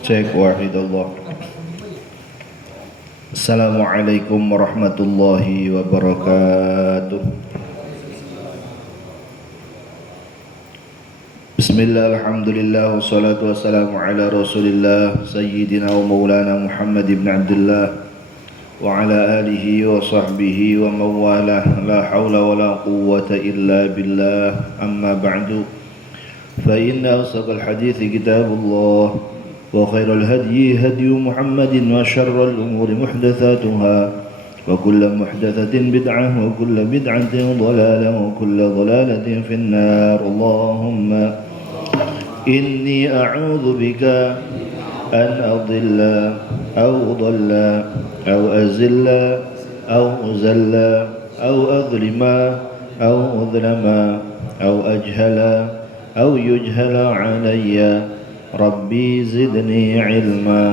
Cek wahidallah. Assalamualaikum warahmatullahi wabarakatuh. Bismillah, alhamdulillah, wassalatu wassalamu ala rasulillah Sayyidina wa maulana Muhammad ibn Abdullah wa ala alihi wa sahbihi wa mawalah. La hawla wa la quwwata illa billah. Amma ba'du, fa inna asdaqal hadithi kitabullah wa khairal hadyi hadyu Muhammadin wa syarral umuri muhdatsatuha wa kullu muhdatsatin bid'ah wa kullu bid'atin dhalalah wa kullu dhalalatin finnar. Allahumma inni a'udzu bika an adilla aw dhalla aw azilla aw uzalla aw adlima aw udlama aw ajhala aw yujhala alayya. Rabbi zidni ilma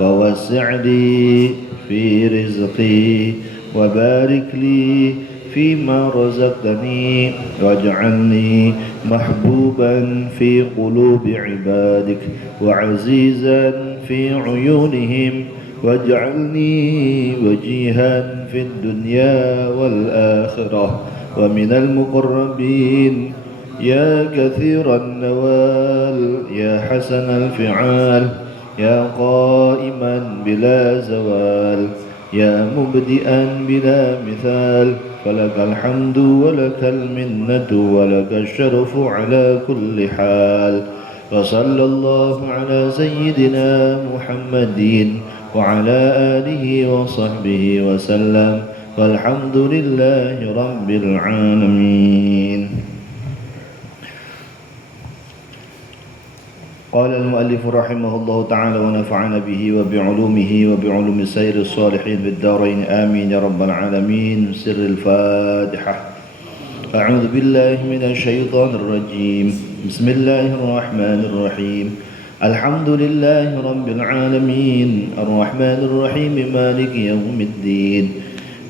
wa wasi' fi rizqi wa barik li fima razaqtani waj'alni mahbuban fi qulubi ibadik wa azizan fi uyunihim waj'alni wajihan fid dunya wal akhirah wa minal muqarrabin. Ya kathiran nawal, ya hasanal fi'al, ya qaiman bila zawal, ya mubdi'an bila mithal, falakal hamdu walakal minnatu walakal syarafu ala kulli hal. Wa sallallahu ala sayyidina Muhammadin wa ala alihi wa sahbihi wa sallam, walhamdulillahi rabbil alamin. قال المؤلف رحمه الله تعالى ونفعنا به وبعلومه وبعلوم سير الصالحين في الدارين آمين يا رب العالمين. سر الفاتحة. أعوذ بالله من الشيطان الرجيم. بسم الله الرحمن الرحيم. الحمد لله رب العالمين الرحمن الرحيم مالك يوم الدين.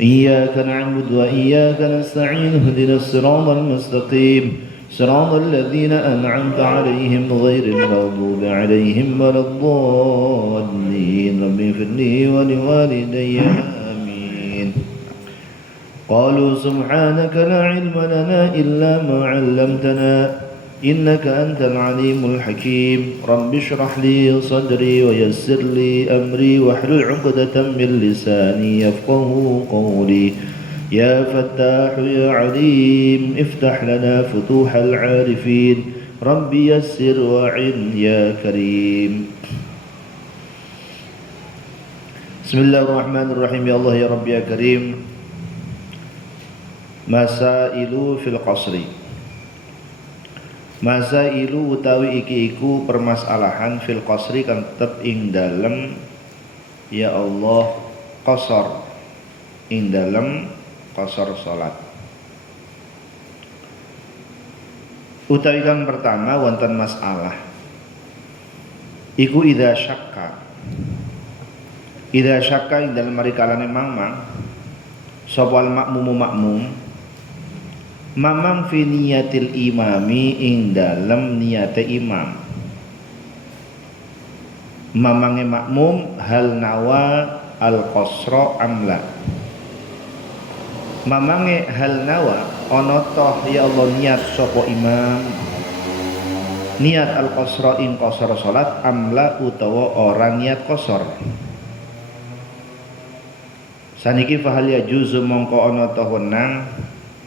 إياك نعبد وإياك نستعين اهدنا الصراط المستقيم صراط الذين أنعمت عليهم غير المغضوب عليهم ولا الضالين. رب اغفر لي ولوالدي آمين. قالوا سبحانك لا علم لنا إلا ما علمتنا إنك أنت العليم الحكيم. رب اشرح لي صدري ويسر لي أمري واحلل عقدة من لساني يفقه قولي. يا فتاح يا عليم افتح لنا فتوح العارفين. ربي يسر وعن يا كريم. بسم الله الرحمن الرحيم. يا الله يا رب يا كريم. Masailu fil qasri. Masailu utawi iki iku permasalahan fil qasri kang tetep ing dalem ya Allah qasar ing dalem qasar salat. Utawi kang pertama wonten masalah iku idza syakka. Idza syakka ing dalem marikalane mamang sapa al makmumu makmum mamang fi niyatil imami ing dalem niyate imam. Mamange makmum hal nawa al qasra amla. Mamange hal nawa ana toh ya Allah niat sapa imam niat al qasra ing qasar salat amla utawa ora niat qasar. Saniki fahal ya juzu mongko ana toh wenang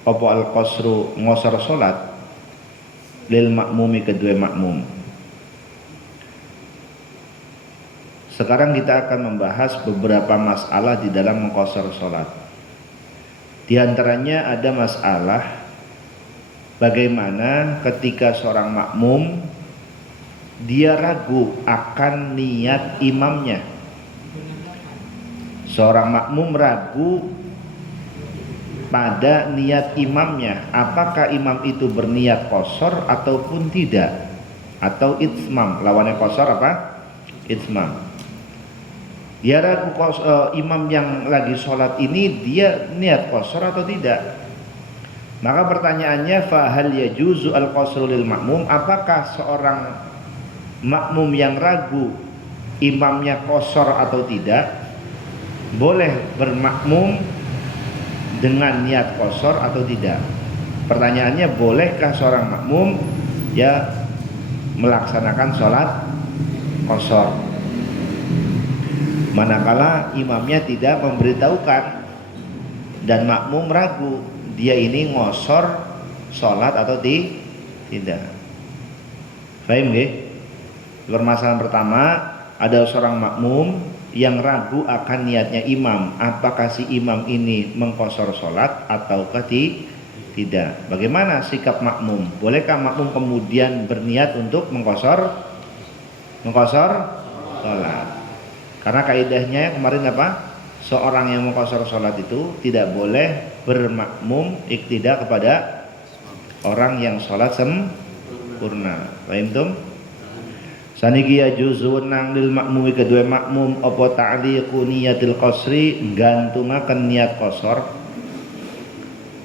apa al qasru ngosar salat lil makmumi kedua makmum. Sekarang kita akan membahas beberapa masalah di dalam mengqasar salat. Di antaranya ada masalah bagaimana ketika seorang makmum dia ragu akan niat imamnya. Seorang makmum ragu pada niat imamnya, apakah imam itu berniat qasar ataupun tidak, atau itmam. Lawannya qasar apa? Itmam. Dia ragu imam yang lagi sholat ini dia niat qasar atau tidak. Maka pertanyaannya, fahal yajuzu al-qasru lil makmum, apakah seorang makmum yang ragu imamnya qasar atau tidak boleh bermakmum dengan niat qasar atau tidak? Pertanyaannya, bolehkah seorang makmum ya melaksanakan sholat qasar manakala imamnya tidak memberitahukan dan makmum ragu dia ini ngosor sholat atau tidak. Paham nggih? Permasalahan pertama, ada seorang makmum yang ragu akan niatnya imam, apakah si imam ini mengqasar sholat ataukah tidak. Bagaimana sikap makmum? Bolehkah makmum kemudian berniat untuk mengqasar sholat? Karena kaidahnya kemarin apa? Seorang yang mengqasar sholat itu tidak boleh bermakmum iktidak kepada orang yang sholat sempurna. Paham tum? Saniki yajuzu nang lil makmumi kedua makmum apa ta'liqu niyatil qasri, gantungaken niat qasar.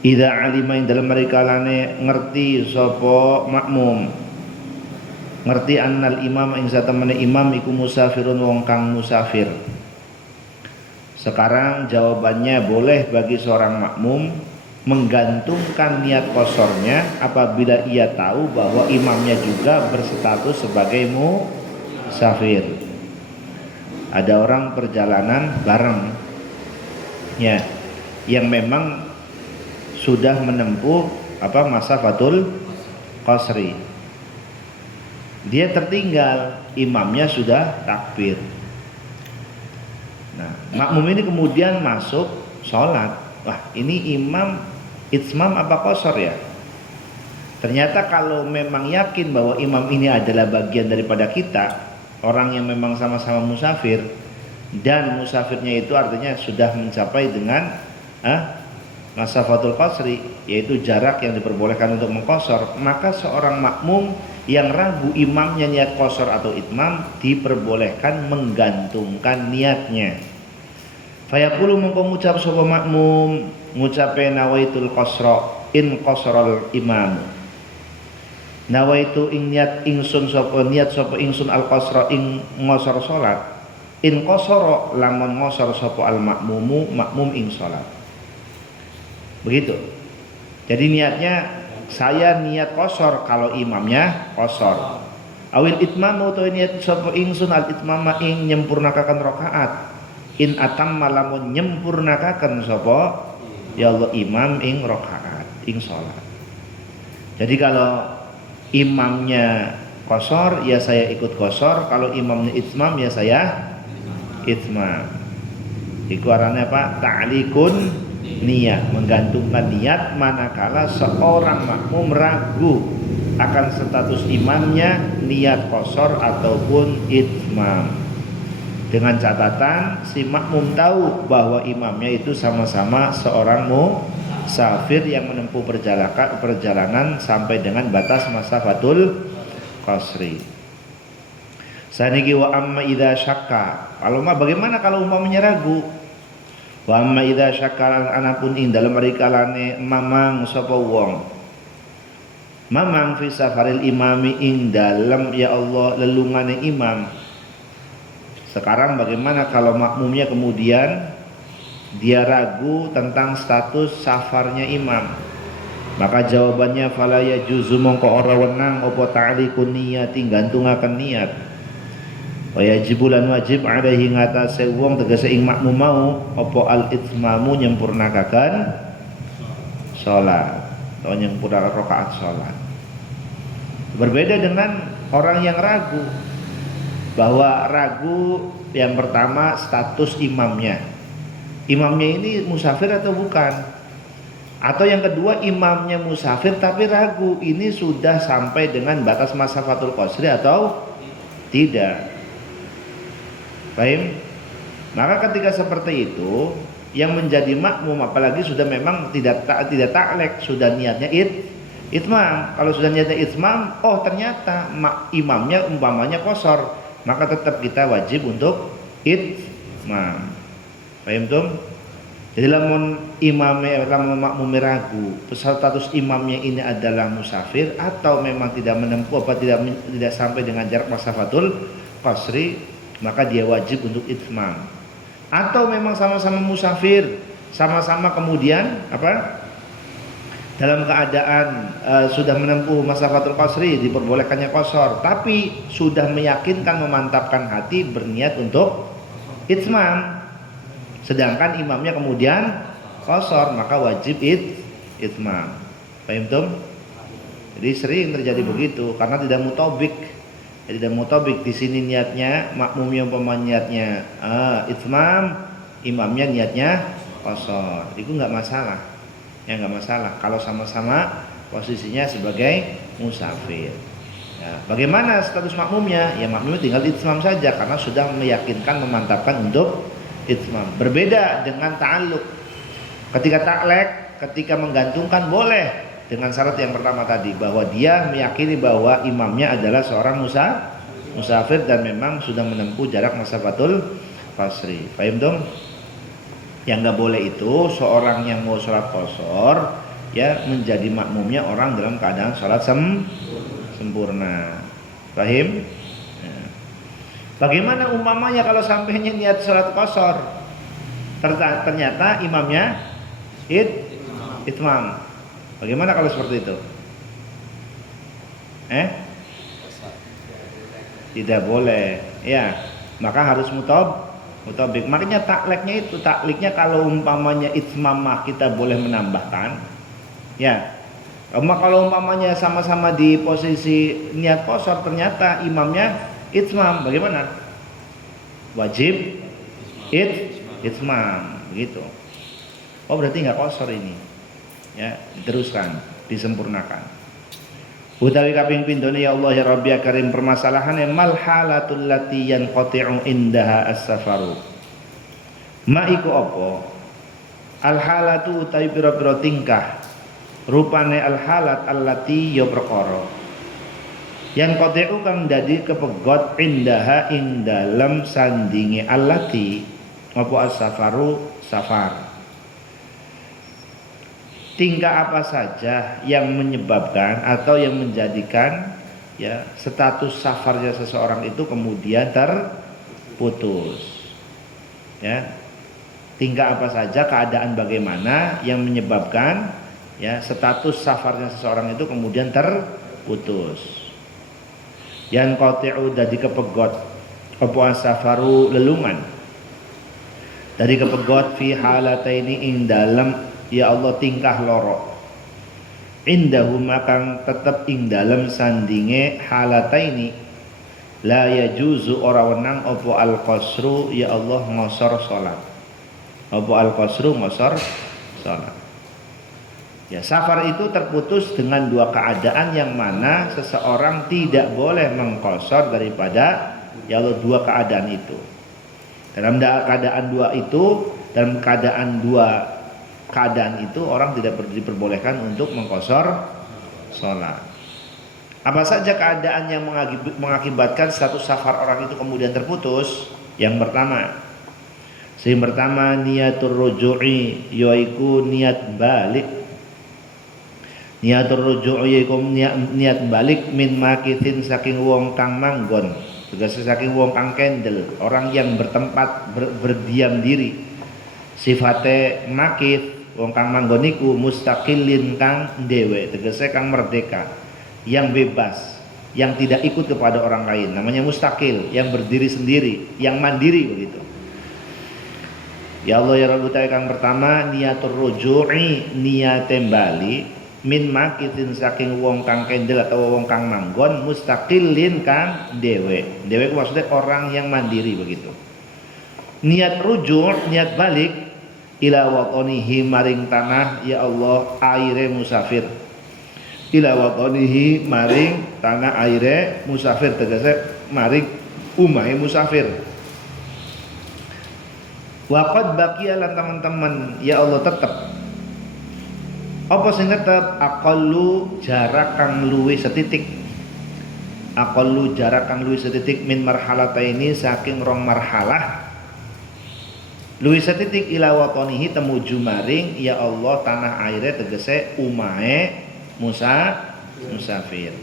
Idza alima ing dalem rikalane ngerti sapa makmum, ngerti annal imam ing satemene imam iku musafirun wong kang musafir. Sekarang jawabannya, boleh bagi seorang makmum menggantungkan niat qasarnya apabila ia tahu bahwa imamnya juga berstatus sebagai musafir. Ada orang perjalanan bareng ya, yang memang sudah menempuh masafatul qasri. Dia tertinggal, imamnya sudah takbir. Nah, makmum ini kemudian masuk sholat. Wah, ini imam itmam apa qasar ya? Ternyata kalau memang yakin bahwa imam ini adalah bagian daripada kita, orang yang memang sama-sama musafir, dan musafirnya itu artinya sudah mencapai dengan masafatul qasri, yaitu jarak yang diperbolehkan untuk mengqasar, maka seorang makmum yang ragu imamnya niat qasar atau itmam diperbolehkan menggantungkan niatnya. Fayaqulu mengko ngucap sapa makmum, ngucape nawaitul qasra in qasaral imam. Nawaitu ing niat ingsun sapa ingsun al qasra ing ngosor salat. In qasara lamun ngosor sapa al makmumu makmum ing salat. Begitu. Jadi niatnya, saya niat qasar kalau imamnya qasar. Awil itmam utawa niat sapa ingsun al itmama ing nyempurnakaken rakaat. In atam malamun nyempurnakaken sapa ya Allah imam ing rakaat ing salat. Jadi kalau imamnya qasar ya saya ikut qasar, kalau imamnya itmam ya saya itmam. Iku arane apa? Ta'liqun niat, menggantungkan niat manakala seorang makmum ragu akan status imamnya niat qasar ataupun itmam, dengan catatan si makmum tahu bahwa imamnya itu sama-sama seorang musafir yang menempuh perjalanan sampai dengan batas masafatul qasri. Saniki wa amma idza syakka, bagaimana kalau umpamanya ragu? Wa amma idza syakka anapun ing dalem rikalane mamang sapa wong, mamang fi safaril imami ing dalem ya Allah lelungane imam. Sekarang bagaimana kalau makmumnya kemudian dia ragu tentang status safarnya imam? Maka jawabannya fala yajuzu mongko ora wenang apa ta'liqun niyati gantungaken niat. Wa yajibulan wajib alaihi ngatasé wong tegese ing makmum mau apa al itmamu nyempurnakaken salat atau nyempurnakaken rakaat salat. Berbeda dengan orang yang ragu, bahwa ragu yang pertama status imamnya ini musafir atau bukan, atau yang kedua imamnya musafir tapi ragu ini sudah sampai dengan batas masafatul qasri atau tidak. Paham? Maka ketika seperti itu yang menjadi makmum, apalagi sudah memang tidak taklek, sudah niatnya itmam. Kalau sudah niatnya itmam, oh ternyata imamnya umpamanya qasar, maka tetap kita wajib untuk itmam. Paham tuh? Jadi lamun makmum ragu status imamnya ini adalah musafir atau memang tidak menempuh tidak sampai dengan jarak masafatul qasri, maka dia wajib untuk itmam. Atau memang sama-sama musafir, sama-sama kemudian dalam keadaan sudah menempuh masafatul qasri, diperbolehkannya qasar, tapi sudah meyakinkan, memantapkan hati berniat untuk itmam, sedangkan imamnya kemudian qasar, maka wajib itmam. Paham tum? Jadi sering terjadi begitu karena tidak mutabik. Tidak mutabik, di sini niatnya makmumnya niatnya itmam, imamnya niatnya qasar. Itu enggak masalah. Ya enggak masalah kalau sama-sama posisinya sebagai musafir. Ya, bagaimana status makmumnya? Ya makmumnya tinggal itmam saja karena sudah meyakinkan, memantapkan untuk itmam. Berbeda dengan ta'alluq. Ketika ta'lek, ketika menggantungkan boleh dengan syarat yang pertama tadi, bahwa dia meyakini bahwa imamnya adalah seorang musafir dan memang sudah menempuh jarak masafatul qasri. Paham dong? Yang nggak boleh itu seorang yang mau sholat qasar ya menjadi makmumnya orang dalam keadaan sholat sempurna. Paham? Bagaimana umpamanya kalau sampainya niat sholat qasar, ternyata imamnya itmam. Bagaimana kalau seperti itu? Tidak boleh. Ya, maka harus mutabik. Makanya takleknya kalau umpamanya itmamah kita boleh menambahkan. Ya. Kalau umpamanya sama-sama di posisi niat qasar, ternyata imamnya itmam, bagaimana? Wajib itmam, begitu. Oh berarti nggak qasar ini. Ya, diteruskan, disempurnakan. Utawi kaping pindhone ya Allah ya Rabbi ya Karim, permasalahane mal halatul lati yanqati'u indaha as-safaru. Ma iku apa? Al halatu utawi pira-pira tingkah. Rupane al halat allati ya perkara. Yang qati'u kang dadi kepegot indaha ing dalem sandinge allati apa as-safaru safar. Tingkah apa saja yang menyebabkan atau yang menjadikan ya status safarnya seseorang itu kemudian terputus. Ya. Tingkah apa saja, keadaan bagaimana yang menyebabkan ya status safarnya seseorang itu kemudian terputus. Yang qati'u dadi kepegot apa safaru lelungan. Dari kepegot fi halataini ing dalem ya Allah tingkah loro indahuma kang tetep ing dalem sandinge halataini la yajuzu ora wenang apa al qasru ya Allah ngosor salat apa al qasru ngosor salat. Ya safar itu terputus dengan dua keadaan yang mana seseorang tidak boleh mengqasar daripada ya Allah dua keadaan itu. Dalam keadaan dua keadaan itu orang tidak diperbolehkan untuk mengqasar sholat. Apa saja keadaan yang mengakibatkan status safar orang itu kemudian terputus? Yang pertama niatur ruju'i, yaiku niat balik. Niatur ruju'i yaiku niat balik min makithin saking wong kang manggon, tegese saking wong kang kendel, orang yang bertempat berdiam diri. Sifate makith wong kang manggon iku mustaqillin kang dhewe, tegese kang merdeka, yang bebas, yang tidak ikut kepada orang lain, namanya mustaqil, yang berdiri sendiri, yang mandiri begitu. Ya Allah ya Rabbi kang pertama niatur ruju'i, niat bali min makithin saking wong kang kendel atau wong kang manggon, mustaqillin kang dhewe. Dhewe maksudnya orang yang mandiri begitu. Niat rujuk, niat balik ila watonihi maring tanah ya Allah aire musafir. Ila watonihi maring tanah aire musafir, tegese maring umahe musafir. Waqad baqiya lan teman-teman ya Allah tetep apa sing tetep aqallu jarak kang luwih setitik. Aqallu jarak kang luwih setitik min marhalataini saking rong marhalah. Luwih setitik ila watonihi temuju maring ya Allah tanah aire tegese umahe musafir.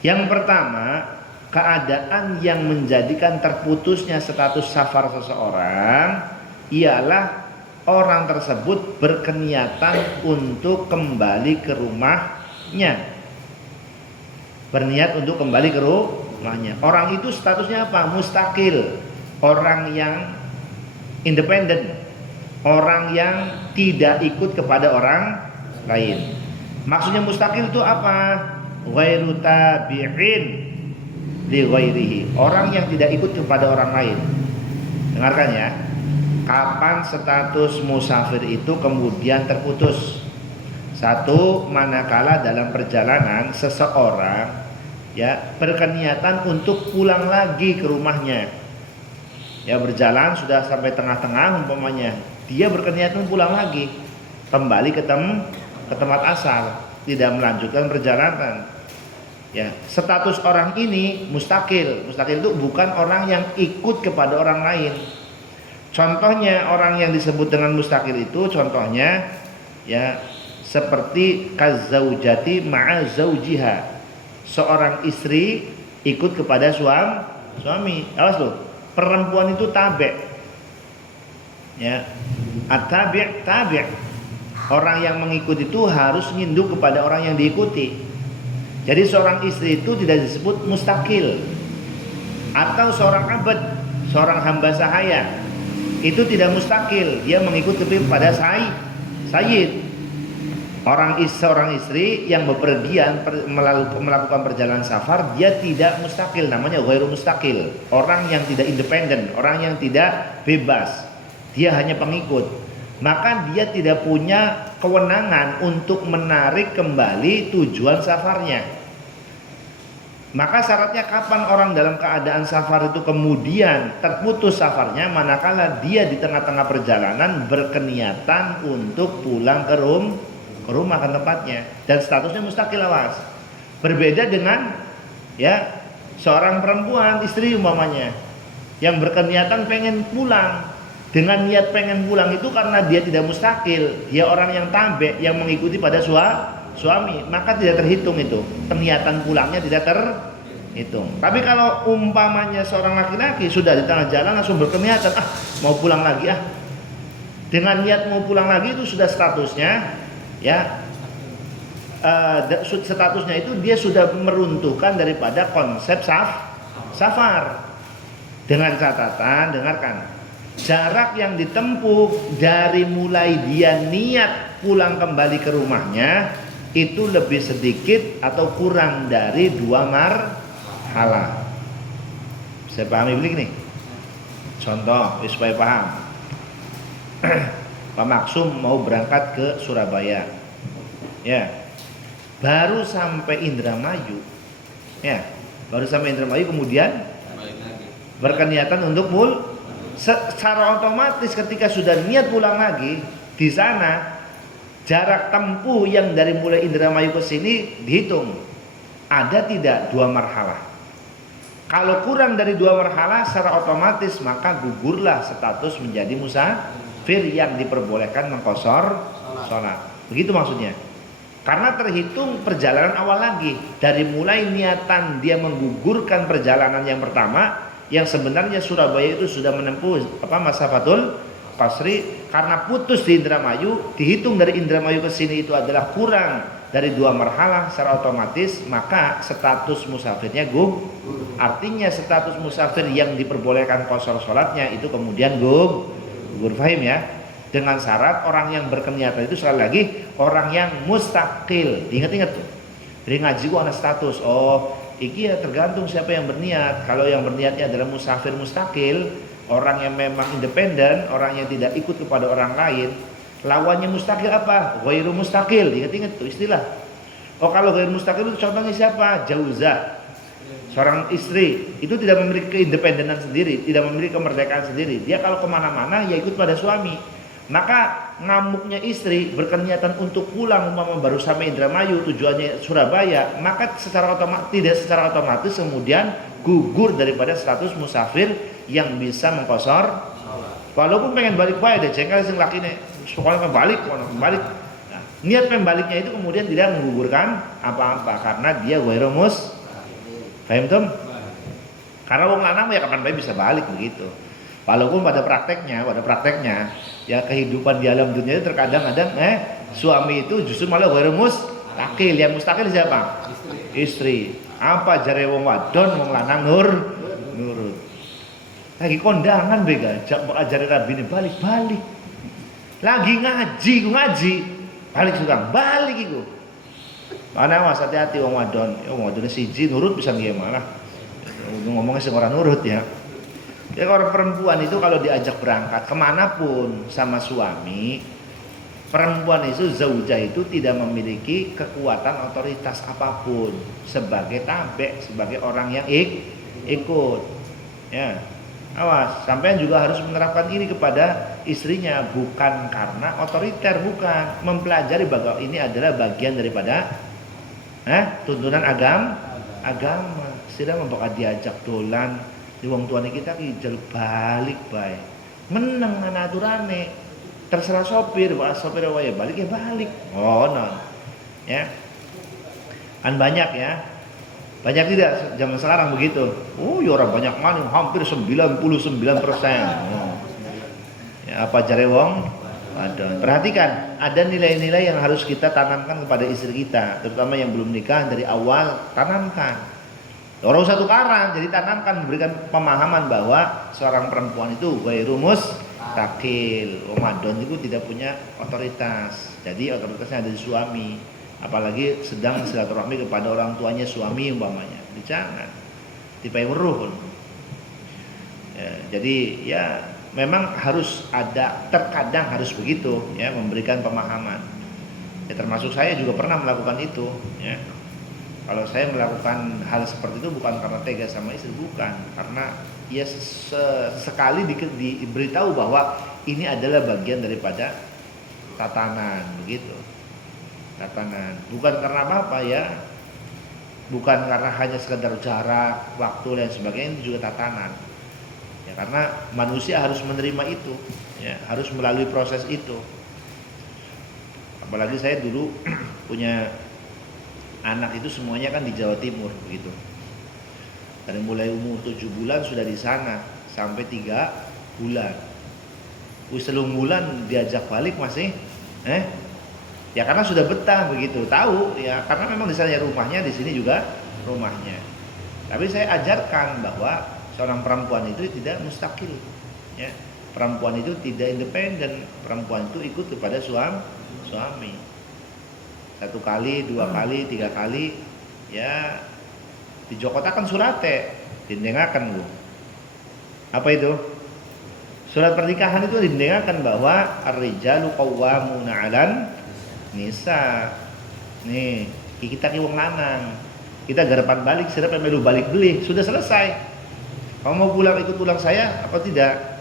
Yang pertama, keadaan yang menjadikan terputusnya status safar seseorang ialah orang tersebut berniatan untuk kembali ke rumahnya. Berniat untuk kembali ke rumahnya. Orang itu statusnya apa? Mustakil. Orang yang independen. Orang yang tidak ikut kepada orang lain. Maksudnya mustakil itu apa? Ghairu tabi'in li ghairihi. Orang yang tidak ikut kepada orang lain. Dengarkan ya. Kapan status musafir itu kemudian terputus? Satu, manakala dalam perjalanan seseorang ya berkeniatan untuk pulang lagi ke rumahnya. Ya berjalan sudah sampai tengah-tengah umpamanya, dia berkeniatan pulang lagi, kembali ke tempat asal, tidak melanjutkan perjalanan. Ya, status orang ini mustakil. Mustakil itu bukan orang yang ikut kepada orang lain. Contohnya orang yang disebut dengan mustakil itu contohnya ya seperti kazaujati ma'a zaujiha. Seorang istri ikut kepada suami. Awas loh, perempuan itu tabi'. Ya. Tabi'. Orang yang mengikuti itu harus nginduk kepada orang yang diikuti. Jadi seorang istri itu tidak disebut mustakil. Atau seorang abad, seorang hamba sahaya, itu tidak mustakil, dia mengikuti kepada sayyid. Seorang istri yang bepergian melakukan perjalanan safar, dia tidak mustakil, namanya ghairu mustakil. Orang yang tidak independen, orang yang tidak bebas, dia hanya pengikut. Maka dia tidak punya kewenangan untuk menarik kembali tujuan safarnya. Maka syaratnya kapan orang dalam keadaan safar itu kemudian terputus safarnya, manakala dia di tengah-tengah perjalanan berkeniatan untuk pulang ke rumah ke tempatnya dan statusnya mustakil, awas. Berbeda dengan ya seorang perempuan istri umpamanya yang berkeniatan pengen pulang, dengan niat pengen pulang itu karena dia tidak mustakil, dia orang yang tabe yang mengikuti pada suami, maka tidak terhitung itu. Niatan pulangnya tidak terhitung. Tapi kalau umpamanya seorang laki-laki sudah di tengah jalan langsung berkeniatan, mau pulang lagi dengan niat mau pulang lagi, itu sudah statusnya ya statusnya itu dia sudah meruntuhkan daripada konsep safar. Dengan catatan, dengarkan, jarak yang ditempuh dari mulai dia niat pulang kembali ke rumahnya itu lebih sedikit atau kurang dari 2 marhalah. Saya pahami beli nih. Contoh supaya paham. Pak Maksum mau berangkat ke Surabaya. Ya. Baru sampai Indramayu. Ya. Baru sampai Indramayu kemudian berkeniatan untuk secara otomatis ketika sudah niat pulang lagi di sana, jarak tempuh yang dari mulai Indramayu ke sini dihitung. Ada tidak 2 marhalah? Kalau kurang dari 2 marhalah secara otomatis maka gugurlah status menjadi musafir yang diperbolehkan mengqashar salat. Begitu maksudnya. Karena terhitung perjalanan awal lagi, dari mulai niatan dia menggugurkan perjalanan yang pertama, yang sebenarnya Surabaya itu sudah menempuh masafatul qasri, karena putus di Indramayu, dihitung dari Indramayu ke sini itu adalah kurang dari 2 marhalah, secara otomatis maka status musafirnya artinya status musafir yang diperbolehkan qashar salatnya itu kemudian gugur. Paham ya? Dengan syarat orang yang berkeniatan itu sekali lagi orang yang mustakil. Ingat-ingat tuh. Dari ngaji gua ada status. Oh, iki ya tergantung siapa yang berniat. Kalau yang berniatnya adalah musafir mustakil, orang yang memang independen, orang yang tidak ikut kepada orang lain. Lawannya mustakil apa? Ghairu mustakil. Ingat-ingat tuh istilah. Oh, kalau ghairu mustakil itu contohnya siapa? Jauzah. Seorang istri itu tidak memiliki keindependenan sendiri, tidak memiliki kemerdekaan sendiri. Dia kalau kemana-mana ya ikut pada suami. Maka ngamuknya istri berkeniatan untuk pulang umpama baru sampai Indramayu tujuannya Surabaya, maka tidak secara otomatis kemudian gugur daripada status musafir yang bisa mengqashar. Walaupun pengen balik bae deh jengkel sing lakine, sekolah balik. Nah, niat pembaliknya itu kemudian tidak menggugurkan apa-apa karena dia ghairu paham tuh? Karena wong lanang ya kapan bae bisa balik begitu. Walaupun pada prakteknya ya kehidupan di alam dunia itu terkadang suami itu justru malah ghairu mustaqil. Yang mustaqil siapa? Istri. Apa jare wong wadon wong lanang nurut. Lagi kondangan bega, ajari Nabi ini balik. Lagi ngaji, balik juga balik itu. Karena awas hati-hati wong wadon siji nurut bisa nggih malah. Ngomongnya sing ora nurut ya. Ya orang perempuan itu kalau diajak berangkat kemanapun sama suami, perempuan itu zaujah itu tidak memiliki kekuatan otoritas apapun sebagai tabe, sebagai orang yang ikut. Ya. Awas, sampean juga harus menerapkan ini kepada istrinya, bukan karena otoriter, bukan, mempelajari bahwa ini adalah bagian daripada tuntunan agama. Sudah membawa diajak dolan di wong tuane kita ki jaluk balik bae. Meneng ana aturane. Terserah sopir, sopir wae balik ya balik. Oh, no. Ya. Kan banyak ya. Banyak tidak zaman sekarang begitu. Oh, ya orang banyak mana hampir 99%. Ya, apa jare wong? Ada. Perhatikan, ada nilai-nilai yang harus kita tanamkan kepada istri kita, terutama yang belum nikah dari awal tanamkan. Orang satu karang, jadi tanamkan, memberikan pemahaman bahwa seorang perempuan itu ghairu mustaqil. Ramadan itu tidak punya otoritas. Jadi otoritasnya ada di suami. Apalagi sedang silaturahmi kepada orang tuanya suami umpamanya, jangan tipai weruh. Ya, jadi ya memang harus ada, terkadang harus begitu ya, memberikan pemahaman. Ya termasuk saya juga pernah melakukan itu ya. Kalau saya melakukan hal seperti itu bukan karena tega sama istri, bukan, karena ya sekali diberitahu bahwa ini adalah bagian daripada tatanan begitu. Tatanan, bukan karena apa ya, bukan karena hanya sekedar jarak, waktu dan sebagainya, itu juga tatanan. Ya karena manusia harus menerima itu, ya harus melalui proses itu. Apalagi saya dulu punya anak itu semuanya kan di Jawa Timur begitu. Dari mulai umur 7 bulan sudah di sana sampai 3 bulan. Wis 3 bulan diajak balik masih ya karena sudah betah begitu, tahu ya, karena memang di sana rumahnya, di sini juga rumahnya. Tapi saya ajarkan bahwa seorang perempuan itu tidak mustakil, ya. Perempuan itu tidak independen, perempuan itu ikut kepada suami. 1 kali, 2 kali, 3 kali, ya dijokotakan surate, dindengakan bu. Apa itu? Surat pernikahan itu dindengakan bahwa ar-rijalu qawwamuna 'alan nisa. Nih, kita ki wong lanang. Kita garapan balik, sirap melu balik beli, sudah selesai. Kamu mau ikut pulang saya apa tidak?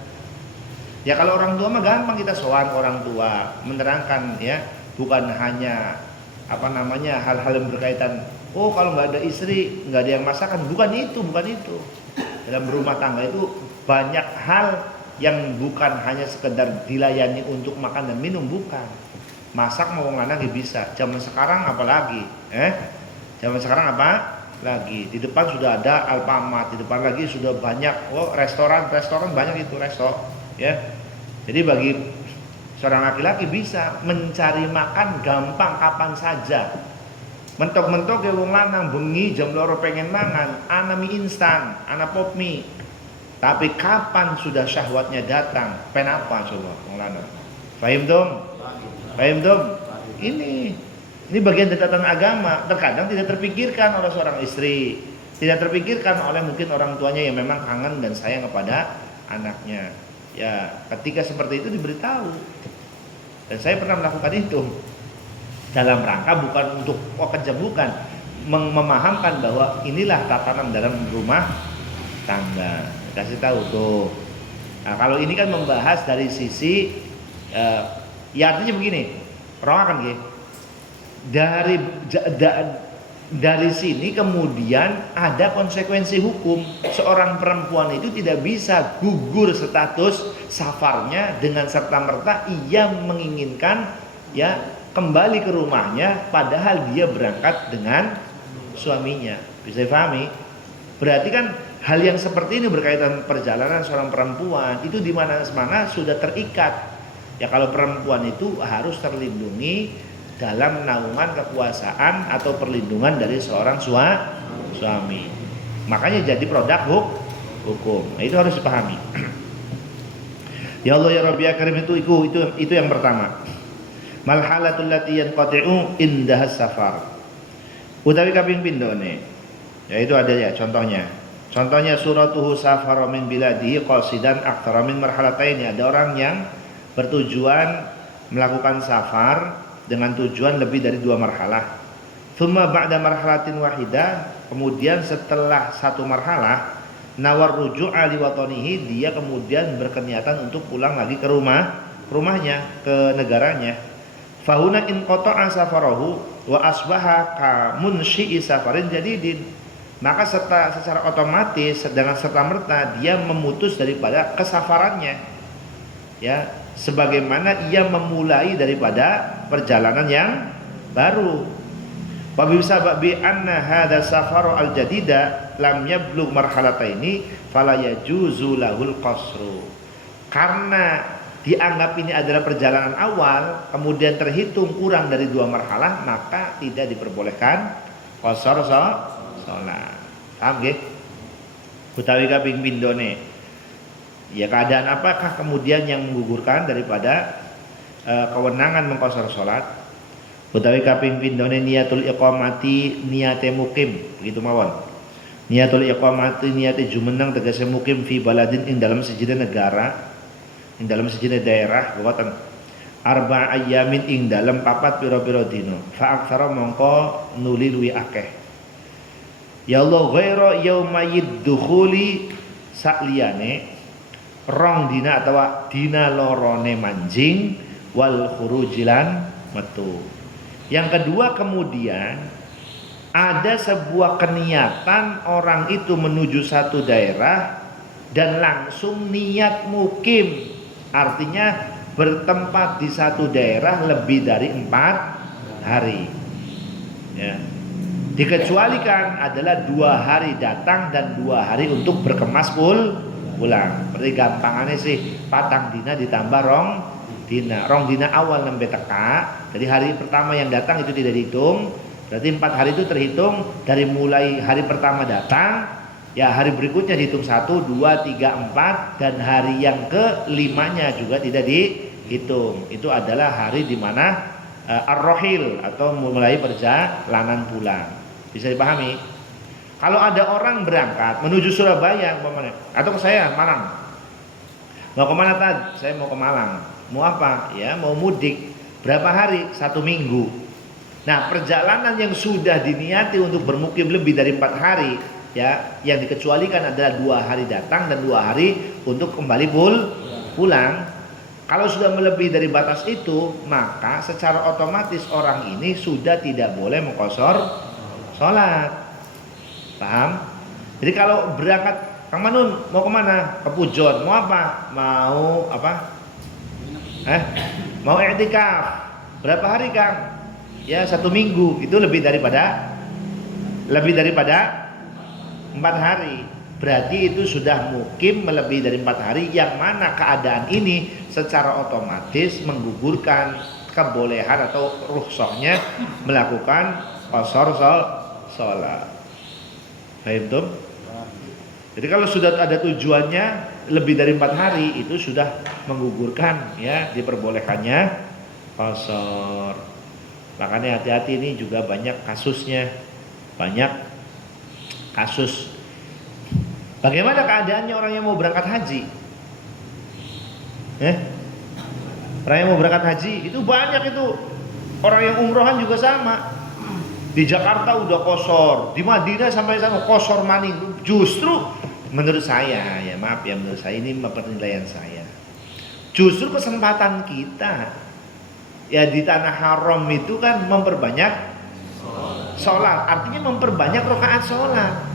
Ya kalau orang tua mah gampang, kita sowan orang tua, menerangkan ya, bukan hanya hal-hal yang berkaitan, oh kalau nggak ada istri, nggak ada yang masakan, bukan itu. Dalam berumah tangga itu banyak hal yang bukan hanya sekedar dilayani untuk makan dan minum, bukan. Masak mau lanang bisa. Zaman sekarang apalagi? Zaman sekarang apa? Lagi. Di depan sudah ada Alfamart, di depan lagi sudah banyak restoran banyak itu ya. Jadi bagi seorang laki-laki bisa mencari makan gampang kapan saja. Mentok-mentok ya wong lanang bengi jam 2 pengen mangan, ana mie instan, ana pop mie. Tapi kapan sudah syahwatnya datang? Penapa coba wong lanang? Paham dong? Ini bagian dari tatanan agama. Terkadang tidak terpikirkan oleh seorang istri, tidak terpikirkan oleh mungkin orang tuanya yang memang kangen dan sayang kepada anaknya. Ya, ketika seperti itu diberitahu. Dan saya pernah melakukan itu dalam rangka bukan untuk kejam, bukan, memahamkan bahwa inilah tatanan dalam rumah tangga. Kasih tahu tuh. Nah, kalau ini kan membahas dari sisi ya artinya begini, roh kan gitu. dari sini kemudian ada konsekuensi hukum. Seorang perempuan itu tidak bisa gugur status safarnya dengan serta-merta ia menginginkan ya kembali ke rumahnya padahal dia berangkat dengan suaminya. Bisa dipahami? Berarti kan hal yang seperti ini berkaitan perjalanan seorang perempuan itu di mana-mana sudah terikat. Ya kalau perempuan itu harus terlindungi dalam naungan kekuasaan atau perlindungan dari seorang suami. Makanya jadi produk hukum. Nah, itu harus dipahami. Ya Allah ya Rabbi ya Karim itu yang pertama. Malhalatul lati yanqati'u indah safar. Utawi kaping pindone. Ya itu ada ya contohnya. Contohnya suratuhu safara min biladihi qasidan aktsara min marhalataini. Ada orang yang bertujuan melakukan safar dengan tujuan lebih dari 2 marhalah. Tsumma ba'da marhalatin wahidah, kemudian setelah satu marhalah, nawar ruju'a li watanihi, dia kemudian berkeniatan untuk pulang lagi ke rumahnya, ke negaranya. Fahuna in qata'a safarahu wa asbaha ka munsyi'i safarin jadidin. Maka secara otomatis dengan serta-merta dia memutus daripada kesafarannya. Ya, sebagaimana ia memulai daripada perjalanan yang baru. Wa bi sababi anna hadza safaru al-jadida lam yablugh marhalataini fala yajuzu lahul qasru. Karena dianggap ini adalah perjalanan awal kemudian terhitung kurang dari 2 marhalah, maka tidak diperbolehkan qasar salat. Paham nggih? Utawi kaping pindone. Ya keadaan apakah kemudian yang menggugurkan daripada kewenangan mengqasar salat? Utawi kaping pindone niatul iqamati niate mukim, begitu mawon. Niatul iqamati niate jumeneng tegese mukim fi baladin ing dalam sejine negara, ing dalam sejine daerah, boten arba ayamin ing dalam papat pira-pira dina. Fa aktsara mongko nuli luwi akeh. Ya Allah ghaira yaumayid dukhuli sakliyane rong dina atau dina lorone manjing wal khurujilan metu. Yang kedua kemudian ada sebuah keniatan orang itu menuju satu daerah dan langsung niat mukim, artinya bertempat di satu daerah lebih dari 4 hari. Ya. Dikecualikan adalah 2 hari datang dan 2 hari untuk berkemas pulang. Berarti gampangannya sih patang dina ditambah rong dina awal nembe teka. Jadi hari pertama yang datang itu tidak dihitung. Berarti 4 hari itu terhitung dari mulai hari pertama datang. Ya hari berikutnya dihitung 1, 2, 3, 4 dan hari yang ke-5-nya juga tidak dihitung. Itu adalah hari di mana ar-rohil atau mulai perjalanan pulang. Bisa dipahami? Kalau ada orang berangkat menuju Surabaya atau ke saya Malang, mau kemana Tad? Saya mau ke Malang. Mau apa? Ya mau mudik. Berapa hari? 1 minggu. Nah perjalanan yang sudah diniati untuk bermukim lebih dari 4 hari, ya yang dikecualikan adalah 2 hari datang dan 2 hari untuk kembali pulang. Kalau sudah melebihi dari batas itu, maka secara otomatis orang ini sudah tidak boleh mengqasar sholat. Paham? Jadi kalau berangkat Kang Manun mau kemana? Ke Pujon. Mau apa? Mau apa? Mau i'tikaf. Berapa hari Kang? Ya 1 minggu. Itu lebih daripada 4 hari. Berarti itu sudah mukim melebihi dari 4 hari, yang mana keadaan ini secara otomatis menggugurkan kebolehan atau rukhsahnya melakukan qasar sholat. Paham tuh? Jadi kalau sudah ada tujuannya lebih dari 4 hari, itu sudah menggugurkan ya diperbolehkannya qasar. Makanya hati-hati, ini juga banyak kasusnya. Banyak kasus. Bagaimana keadaannya orang yang mau berangkat haji? Orang yang mau berangkat haji itu banyak itu. Orang yang umrohan juga sama. Di Jakarta udah kosor, di Madinah sampai sana kosor maning. Justru menurut saya, ya maaf ya, menurut saya ini penilaian saya. Justru kesempatan kita ya di tanah haram itu kan memperbanyak sholat, artinya memperbanyak rakaat sholat.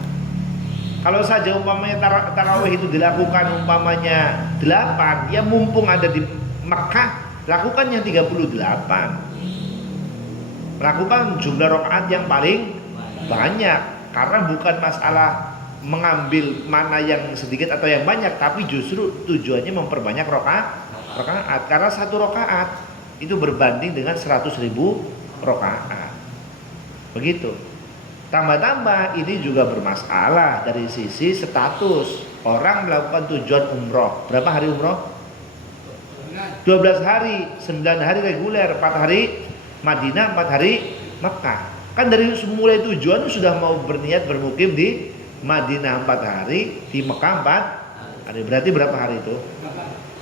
Kalau saja umpamanya tarawih itu dilakukan umpamanya 8, ya mumpung ada di Mekah, lakukan yang 38. Lakukan jumlah rakaat yang paling banyak, karena bukan masalah mengambil mana yang sedikit atau yang banyak, tapi justru tujuannya memperbanyak rakaat. Karena satu rakaat itu berbanding dengan 100.000 rakaat. Begitu. Tambah-tambah ini juga bermasalah dari sisi status. Orang melakukan tujuan umroh. Berapa hari umroh? 12 hari, 9 hari reguler, 4 hari Madinah, 4 hari Mekah. Kan dari mulai tujuan sudah mau berniat bermukim di Madinah 4 hari, di Mekah 4 hari. Berarti berapa hari itu?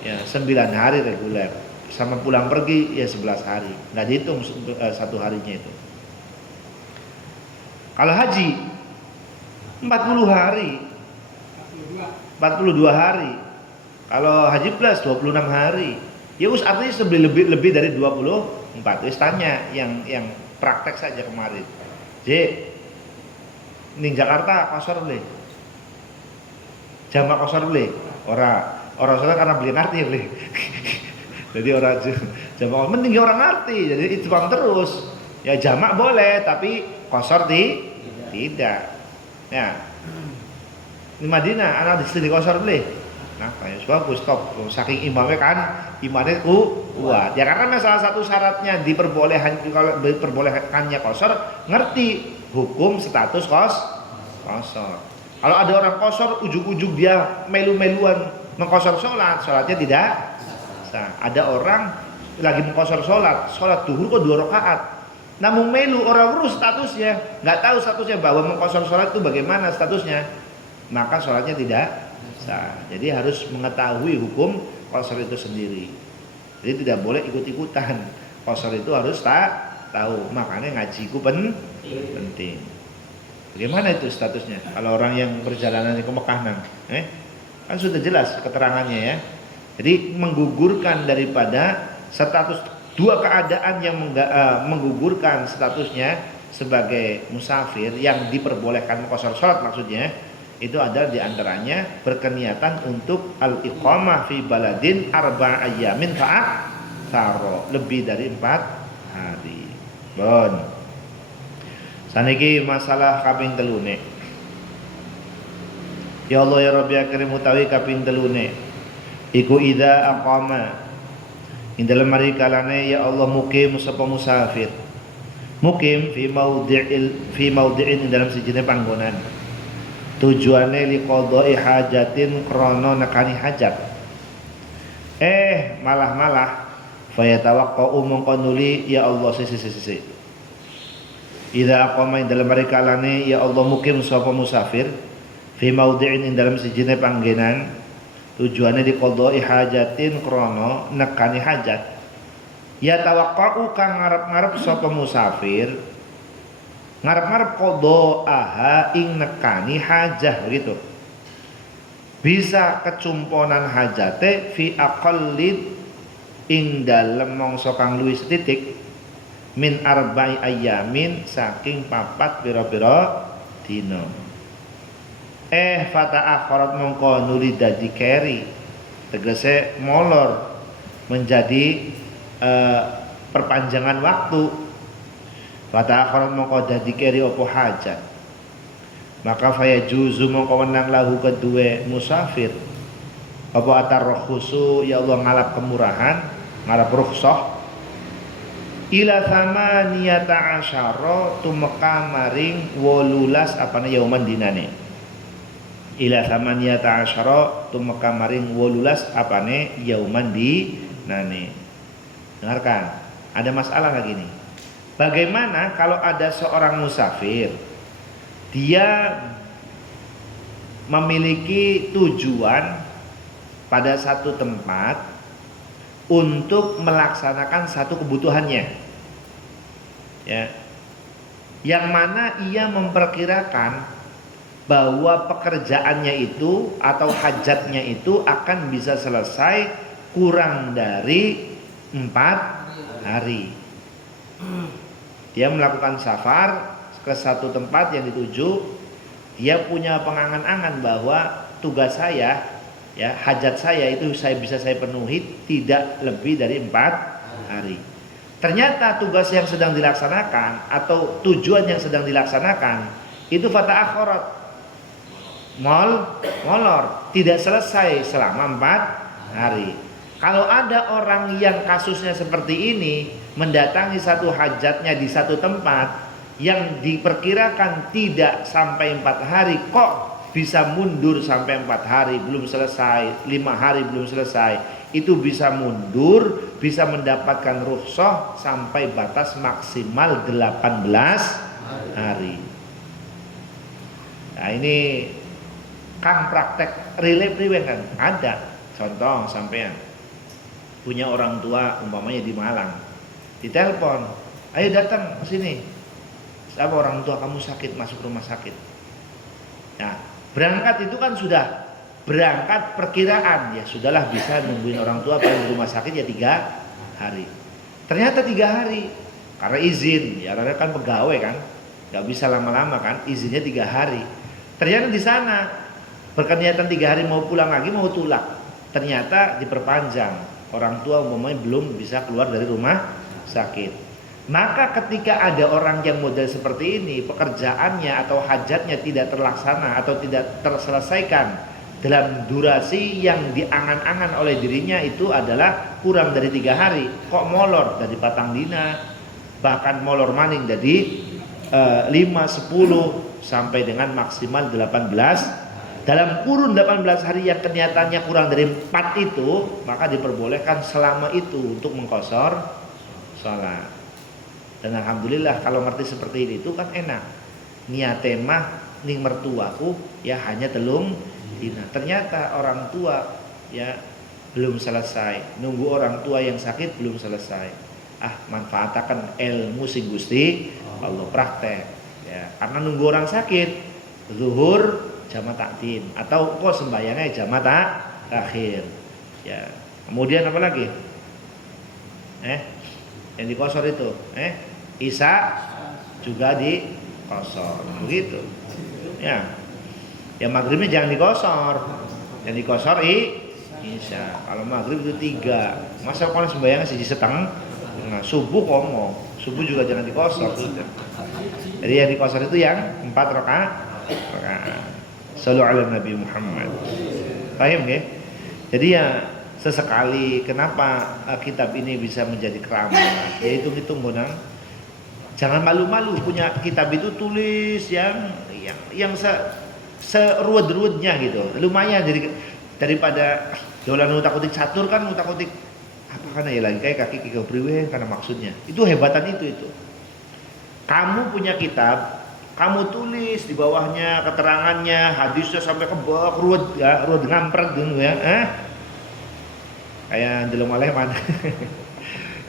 Ya, 9 hari reguler. Sama pulang pergi ya 11 hari. Nggak dihitung satu harinya itu. Kalau haji 40 hari, 42 hari. Kalau haji plus 26 hari. Ya artinya lebih dari 24. Wis tanya yang praktek saja kemarin. Ning Jakarta kosor boleh. Jamak kosor boleh. Orang soalnya karena beli ngerti boleh. Jadi orang jamak penting orang ngerti. Jadi itu terus. Ya jamak boleh tapi kosor tidak. Ya. Di Madinah anak di sini kosor boleh. Nah, kayak bagus stop. Saking imamnya kan imannya kuat. Ya karena salah satu syaratnya diperbolehkannya kosor, ngerti hukum status kosor. Kalau ada orang kosor ujug-ujug dia melu-meluan mengkosor sholatnya tidak sah. Ada orang lagi mengkosor sholat duhur kok 2 rakaat. Namun melu orang urus statusnya, nggak tahu statusnya bahwa mengkosor sholat itu bagaimana statusnya, maka sholatnya tidak sah. Jadi harus mengetahui hukum kosor itu sendiri. Jadi tidak boleh ikut-ikutan. Kosor itu harus tahu. Makanya ngajiku penting. Bagaimana itu statusnya? Kalau orang yang perjalanan ke Mekah kan sudah jelas keterangannya ya. Jadi menggugurkan daripada status dua keadaan yang menggugurkan statusnya sebagai musafir yang diperbolehkan mengqashar salat maksudnya itu adalah diantaranya berkeniatan untuk al-iqamah fi baladin arba'a ayyamin fa'aktsara, lebih dari 4 hari. Bon. Saniki masalah kaping 3. Ya Allah ya Rabbi karim utawi kaping 3 iku idza aqama ing dalem mari kalane ya Allah mukim sapa musafir. Mukim fi maudhi'in dalam sijine panggonan. Tujuane li qadha'i hajatin krana nekani hajat. Malah fayatawaqqa'u mongko nuli ya Allah sisi. Idza aqama ing dalem mari kalane ya Allah mukim sapa musafir fi maudhi'in ing dalam sijine panggenan. Tujuannya di qadha'i hajatin krana nekani hajat. Ya tawaqqa'u kang ngarep-ngarep sapa musafir ngarep-ngarep qadha'aha ing nekani hajah begitu. Bisa kecumponan hajate fi aqallid ing dalem mangsa kang luwih setitik min arba'i ayyamin saking 4 pira-pira dina. Fata akhirat mongko nuli dadi keri tegese molor menjadi perpanjangan waktu. Fata akhirat mongko dadi keri opo hajat, maka faya juzu mongko wenang lahu kedue musafir apa atar khusu ya Allah ngalap kemurahan ngalap rukhsah ila thamaniyata asyara tumeka maring 18 apane yauman dinane. Ila thamaniyata asyara tumeka maring 18 apane yauman dinane. Dengarkan, ada masalah lagi nih. Bagaimana kalau ada seorang musafir dia memiliki tujuan pada satu tempat untuk melaksanakan satu kebutuhannya, ya, yang mana ia memperkirakan bahwa pekerjaannya itu atau hajatnya itu akan bisa selesai kurang dari 4 hari. Dia melakukan safar ke satu tempat yang dituju, dia punya pengangan-angan bahwa tugas saya, ya hajat saya itu bisa saya penuhi tidak lebih dari 4 hari. Ternyata tugas yang sedang dilaksanakan atau tujuan yang sedang dilaksanakan itu fata akhirat, molor, tidak selesai selama 4 hari. Kalau ada orang yang kasusnya seperti ini, mendatangi satu hajatnya di satu tempat yang diperkirakan tidak sampai 4 hari, kok bisa mundur sampai 4 hari belum selesai, 5 hari belum selesai, itu bisa mundur, bisa mendapatkan rukhsah sampai batas maksimal 18 hari. Nah ini kan praktek relay priwen kan ada. Contoh sampean punya orang tua umpamanya di Malang, ditelepon, ayo datang ke sini. Siapa orang tua kamu sakit, masuk rumah sakit. Nah berangkat itu kan sudah berangkat perkiraan, ya sudahlah bisa nungguin orang tua paling di rumah sakit ya 3 hari. Ternyata 3 hari karena izin, ya karena kan pegawai kan, nggak bisa lama-lama kan, izinnya 3 hari. Ternyata di sana berkeniatan 3 hari mau pulang lagi, mau tulak, ternyata diperpanjang. Orang tua umpamanya belum bisa keluar dari rumah sakit. Maka ketika ada orang yang model seperti ini, pekerjaannya atau hajatnya tidak terlaksana atau tidak terselesaikan dalam durasi yang diangan-angan oleh dirinya, itu adalah kurang dari 3 hari, kok molor dari patang dina, bahkan molor maning jadi 5, 10 sampai dengan maksimal 18. Dalam kurun 18 hari yang kenyataannya kurang dari 4 itu, maka diperbolehkan selama itu untuk mengqashar salat. Dan alhamdulillah kalau ngerti seperti ini itu kan enak. Niate mah ning mertuaku ya hanya telung dina. Ternyata orang tua ya belum selesai, nunggu orang tua yang sakit belum selesai. Manfaatkan ilmu sing Gusti Allah praktek ya. Karena nunggu orang sakit, zuhur jamaah takdim atau kok sembayangnya jamaah takhir. Ya. Kemudian apa lagi? Yang dikosor itu, Isya juga dikosor, begitu. Ya. Yang maghribnya jangan dikosor. Yang dikosor Isya. Kalau maghrib itu 3. Masa kalau sembahyang siji setengah. Nah, subuh ngomong. Subuh juga jangan dikosor. Jadi yang dikosor itu yang 4 rakaat. Sallu ala Nabi Muhammad. Paham ya? Jadi ya sesekali kenapa kitab ini bisa menjadi keramat? Ya hitung-hitung bonang. Jangan malu-malu punya kitab itu, tulis yang seruwet-ruwetnya gitu. Lumayan jadi daripada dolan utak-utik catur kan, utak-utik apa kan ya lagi kayak kaki kepriwe karena maksudnya. Itu hebatan itu. Kamu punya kitab, kamu tulis di bawahnya keterangannya, hadisnya sampai ke bawah, ruwet ngampret gitu ya. Kayak delom aleman.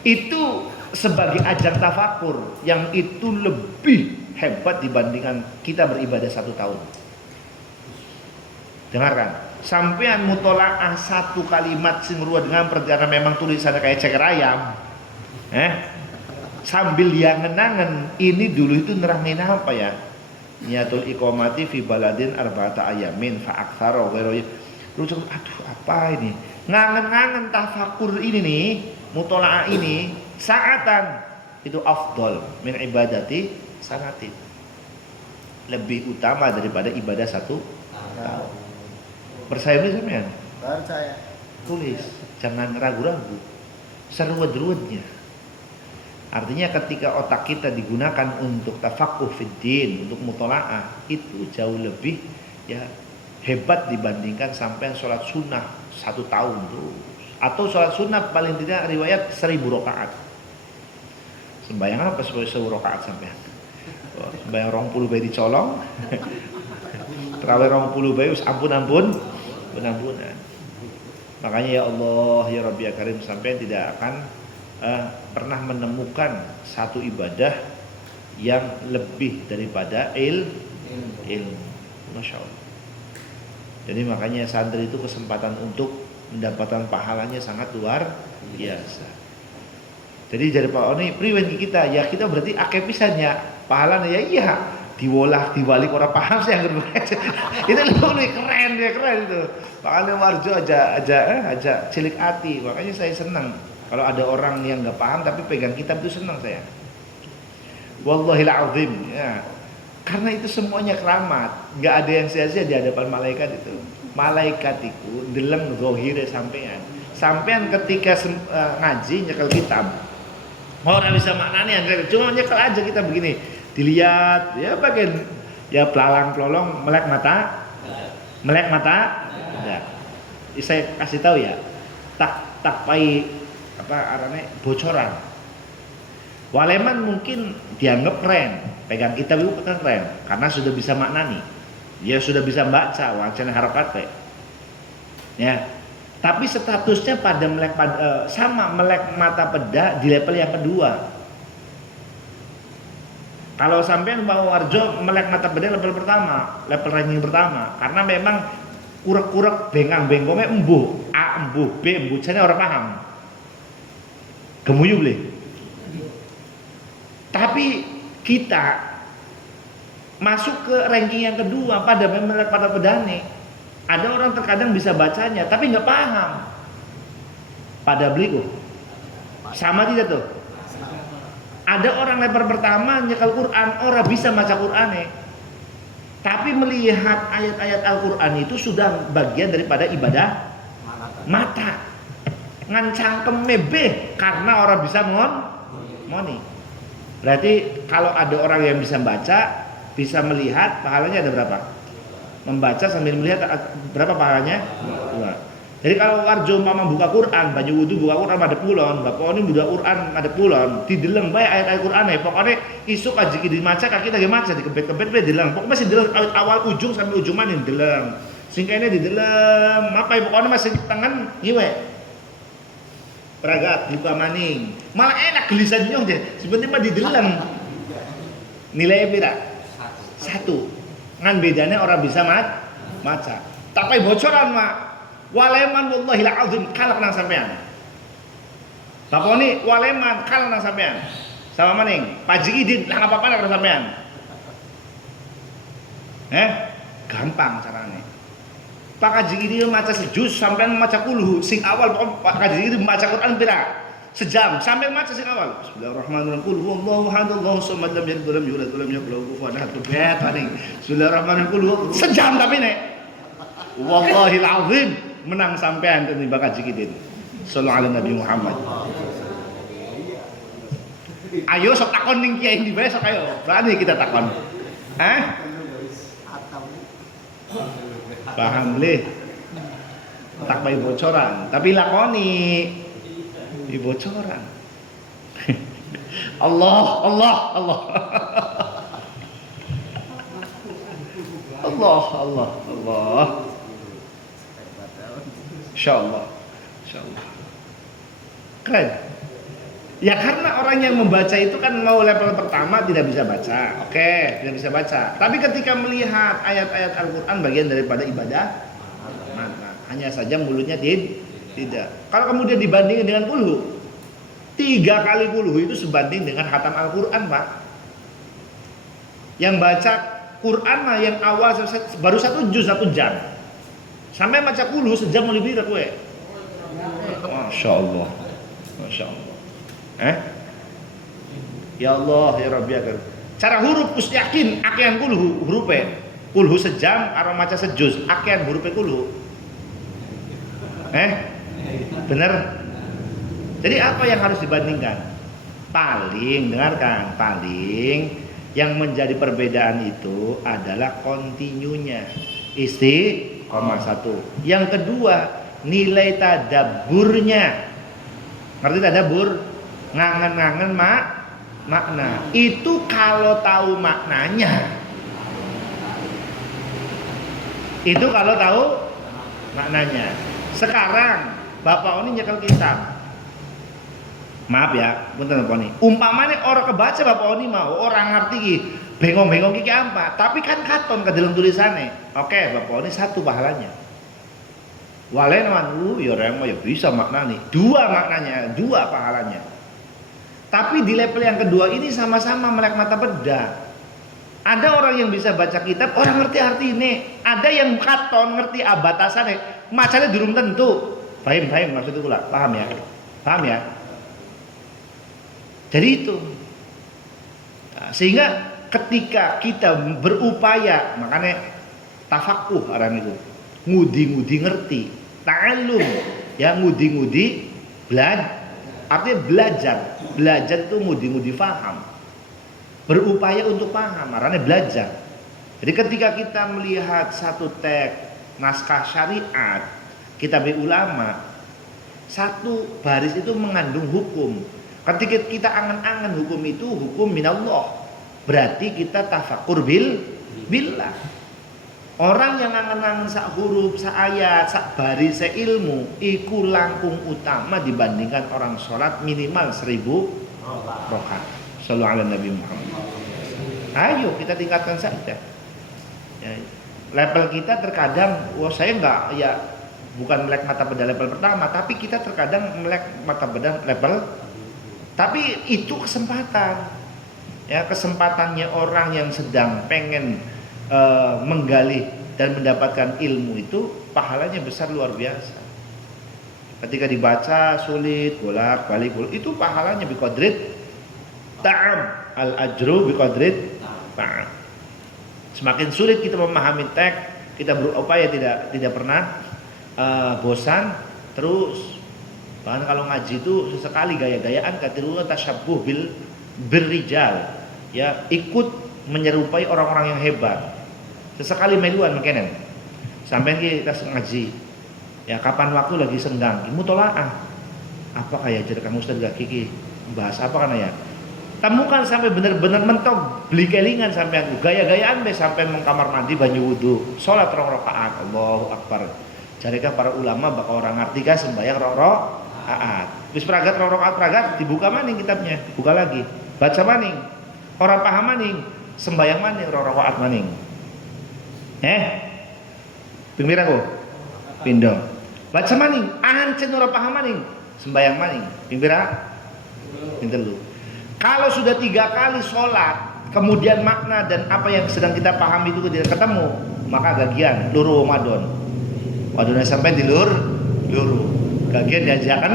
Itu sebagai ajang tafakur yang itu lebih hebat dibandingkan kita beribadah 1 tahun. Dengarkan, sampean mutolaah 1 kalimat sing ruwet ngampret karena memang tulisannya kayak ceker ayam. Sambil dia ngenangen, ini dulu itu nerangin apa ya? Niatul iqamati fi baladin arba'ata ayamin fa aktsara wa ghairu. Aduh apa ini? Ngangen-ngangen tafakur ini nih, mutolaah ini saatan itu afdol min ibadati sanatin. Lebih utama daripada ibadah 1 tahun. Percaya ini sampean? Percaya. Tulis, jangan ragu-ragu. Seruwet-ruwetnya. Artinya ketika otak kita digunakan untuk tafaqquh fiddin, untuk mutolaah, itu jauh lebih ya hebat dibandingkan sampai sholat sunnah 1 tahun terus. Atau sholat sunnah paling tidak riwayat 1000 rakaat. Sembayang apa 1000 rakaat sampean? Sembayang 20 bae dicolong. Terawih 20 bae ampun-ampunan. Makanya ya Allah ya Rabbi ya Karim, sampean tidak akan pernah menemukan satu ibadah yang lebih daripada ilmu. Masya Allah. Jadi makanya santri itu kesempatan untuk mendapatkan pahalanya sangat luar biasa. Jadi dari Pak Oni priwen kita ya, kita berarti akeh pisan ya pahalanya ya iya. Diwolah dibalik orang paham sih yang itu lebih keren dia keren itu. Makanya Warjo aja cilik hati. Makanya saya senang kalau ada orang yang nggak paham tapi pegang kitab itu senang saya. Wallahil azim ya. Karena itu semuanya keramat, nggak ada yang sia-sia di hadapan malaikat itu. Malaikat itu deleng zahire sampean ketika ngaji nyekel kitab. Orang bisa maknanya, cuma nyekel aja kita begini. Dilihat ya bagian ya pelalang pelolong melek mata ya. Saya kasih tahu ya tak pai apa arane bocoran. Waleman mungkin dianggap keren, pegang kitab itu keren karena sudah bisa maknani, dia sudah bisa baca wacana harakat ya. Tapi statusnya pada sama melek mata peda di level yang kedua. Kalau sampean bawa Warjo melek mata peda level pertama, level ranking pertama, karena memang kurek-kurek bengang-bengkongnya embuh, A embuh, B embuh, jane orang paham. Gemuyu boleh. Tapi kita masuk ke ranking yang kedua pada melek mata pedane. Ada orang terkadang bisa bacanya tapi nggak paham. Pada beliau sama tidak tuh? Ada orang level pertama nyekel Quran, orang bisa baca Qur'ane. Tapi melihat ayat-ayat Al-Qur'an itu sudah bagian daripada ibadah mata. Ngan cangkem mebeh karena orang bisa moni. Berarti kalau ada orang yang bisa baca, bisa melihat, pahalanya ada berapa? Membaca sambil melihat berapa pahalanya? 2. Jadi kalau Warjo mama buka Quran, baju wudu buka Quran ada pulon, bapak ini buka Quran ada pulon, dideleng bae ayat-ayat Quran ya. Pokoknya isuk aja dimaca kaki lagi maca dikebet-kebet bae dideleng. Pokoknya masih dideleng awal ujung sampai ujung mana dideleng. Singkainya dideleng, apa ya pokoknya masih tangan iwe. Peragat buka maning. Malah enak gelisah nyong deh. Sebenarnya mah dideleng. Nilainya beda. 1. Ngan bedanya orang bisa maca. Tapi bocoran mak. Waleman wallahil azim kalah nang sampean. Bapak ini waleman kalah nang sampean. Sama maning, Pak Jikidin lah apa-apa nang sampean. Gampang carane. Pak Haji Jikidin maca sejus sampean maca kulhu sing awal Pak Haji Jikidin maca Quran pira? Sejam sampai maca sing awal. Bismillahirrahmanirrahim. Qul huwallahu ahad Allahu samad lam yalid walam yulad walam yakul lahu kufuwan ahad. Bet maning. Bismillahirrahmanirrahim. Sejam tapi nek. Wallahil azim menang sampean tinimbang Haji Jikidin. Sallallahu alaihi Nabi Muhammad. Ayo sok takon ning kiai ndi bae sok ayo. Berani kita takon. Paham leh. Tak bae bocoran, tapi lakoni di bocoran. Allah. Insyaallah. Keren. Ya karena orang yang membaca itu kan mau level pertama tidak bisa baca. Oke, tidak bisa baca. Tapi ketika melihat ayat-ayat Al-Qur'an bagian daripada ibadah, maka hanya saja mulutnya tidak. Kalau kemudian dibandingkan dengan kulhu, 3 kali kulhu itu sebanding dengan khatam Al-Qur'an, Pak. Yang baca Quran mah yang awal baru 1 juz 1 jam. Sampai baca kulhu sejam lebih dah kowe. Masyaallah. Ya Allah ya Rabbi agar cara huruf kus yakin akean kulhu hurufe kulhu sejam karo maca sejuz akean hurufe kulhu bener. Jadi apa yang harus dibandingkan? Paling yang menjadi perbedaan itu adalah kontinunya istiqomah 1. Yang kedua nilai tadaburnya. Ngerti tadabur? Ngangen-ngangen makna. Itu kalau tahu maknanya. Sekarang Bapak ini nyekel kitab. Maaf ya, punten Bapak ini. Umpamane orang kebaca Bapak ini mau orang ngerti ki, bengong-bengong ki apa? Tapi kan katon ke dalam tulisannya. Oke, Bapak ini 1 pahalanya. Waleman ya remo ya bisa maknani. 2 maknanya, 2 pahalanya. Tapi di level yang kedua ini sama-sama melek mata bedah. Ada orang yang bisa baca kitab, orang ngerti arti ini. Ada yang katon ngerti batasannya, macamnya durung tentu. Fahim maksudnya pula, paham ya? Jadi itu. Nah, sehingga ketika kita berupaya, makanya tafakuh orang itu, ngudi-ngudi ngerti, ta'allum, ya ngudi-ngudi artinya belajar itu ngudi-ngudi faham, berupaya untuk paham, artinya belajar. Jadi ketika kita melihat satu teks naskah syariat, kitab ulama, satu baris itu mengandung hukum. Ketika kita angan-angan hukum itu hukum minallah, berarti kita tafakur billah. Orang yang angan-angan sak huruf, sak ayat, sak baris, sak ilmu, iku langkung utama dibandingkan orang sholat minimal 1000 rakaat. Shallallahu ala Nabi Muhammad. Ayo kita tingkatkan saja. Ya, level kita terkadang, saya enggak, ya bukan melek mata bedah level pertama, tapi kita terkadang melek mata bedah level. Tapi itu kesempatan. Ya, kesempatannya orang yang sedang pengen menggali dan mendapatkan ilmu itu pahalanya besar luar biasa. Ketika dibaca sulit, bolak-balik itu pahalanya biqadrit ta'am, al ajru biqadrit ta'am. Semakin sulit kita memahami teks, kita berupaya tidak pernah bosan terus. Bahkan kalau ngaji itu sesekali gaya-gayaan katiruna tasyabbuh birrijal, ya ikut menyerupai orang-orang yang hebat. Sesekali meluan mungkin sampai kita ngaji, ya kapan waktu lagi senggang mutolaah apa kayak jadi kamu Ustaz gak kiki bahas apa kan ya, temukan sampai benar-benar mentok beli kelingan sampai gaya-gayaan sampai mengkamar mandi banyu wudu sholat 2 rakaat Allahu Akbar. Jarikah para ulama bakal orang ngerti kan sembahyang rakaat wis pragat 2 rakaat pragat dibuka maning kitabnya, dibuka lagi baca maning, orang paham maning, sembahyang maning 2 rakaat maning. Pingpira ko pindo baca maning ancen ora paham maning, sembahyang maning pingpira pintelu. Kalau sudah 3 kali sholat kemudian makna dan apa yang sedang kita pahami itu tidak ketemu, maka gagian luru Ramadan wadonnya sampai di luru gagian diajakan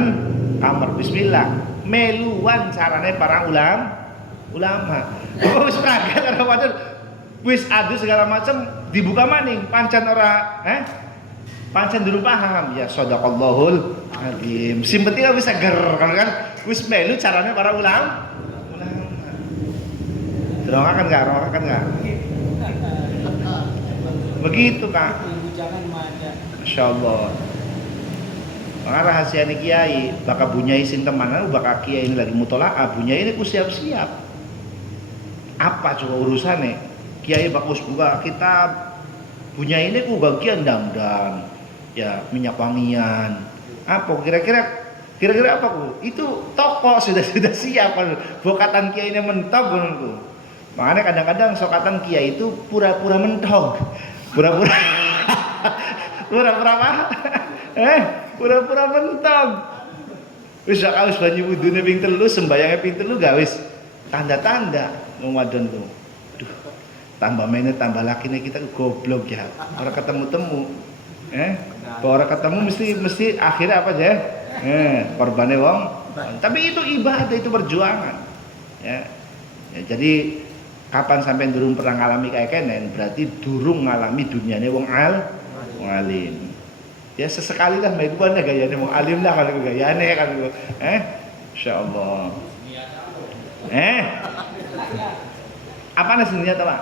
kamar bismillah meluan carane para ulama. Wis pragat Ramadan wis adu segala macam dibuka maning pancen ora pancen durung paham ya shadaqallahul azim. Sing penting bisa ger kan wis melu carane para ulama. Rongakan enggak? Begitu Kak. Masya Allah. Maka rahasia ini kiai bakal bunyai sing temanan bakal kiai ini lagi mutolaah bunyai ini ku siap-siap. Apa coba urusannya? Kiai bagus buka kitab bunyai ini ku bagian dangdang, ya minyak wangian. Apa kira-kira apa ku? Itu toko sudah siap kan. Bokatan kiai ini mentok ku. Makanya kadang-kadang sokatan kiai itu pura-pura mentok. Pura-pura apa? Pura-pura mentok. Wis sak wis banyu wudune ping 3, sembayange ping 3 gak wis tanda-tanda wong wadon tuh. Aduh, tambah mainnya tambah lakine kita goblok ya. Ora ketemu-temu. Ora ketemu mesti akhirnya apa aja? Korbane wong. Tapi itu ibadah, itu perjuangan. Ya. Jadi kapan sampai durung pernah ngalami kayak kenen berarti durung ngalami duniane wong alim. Ya sesekali lah meguan ya gayane wong alim lah kalau gayane kan. Insyaallah. Apa nasinya tuh Pak?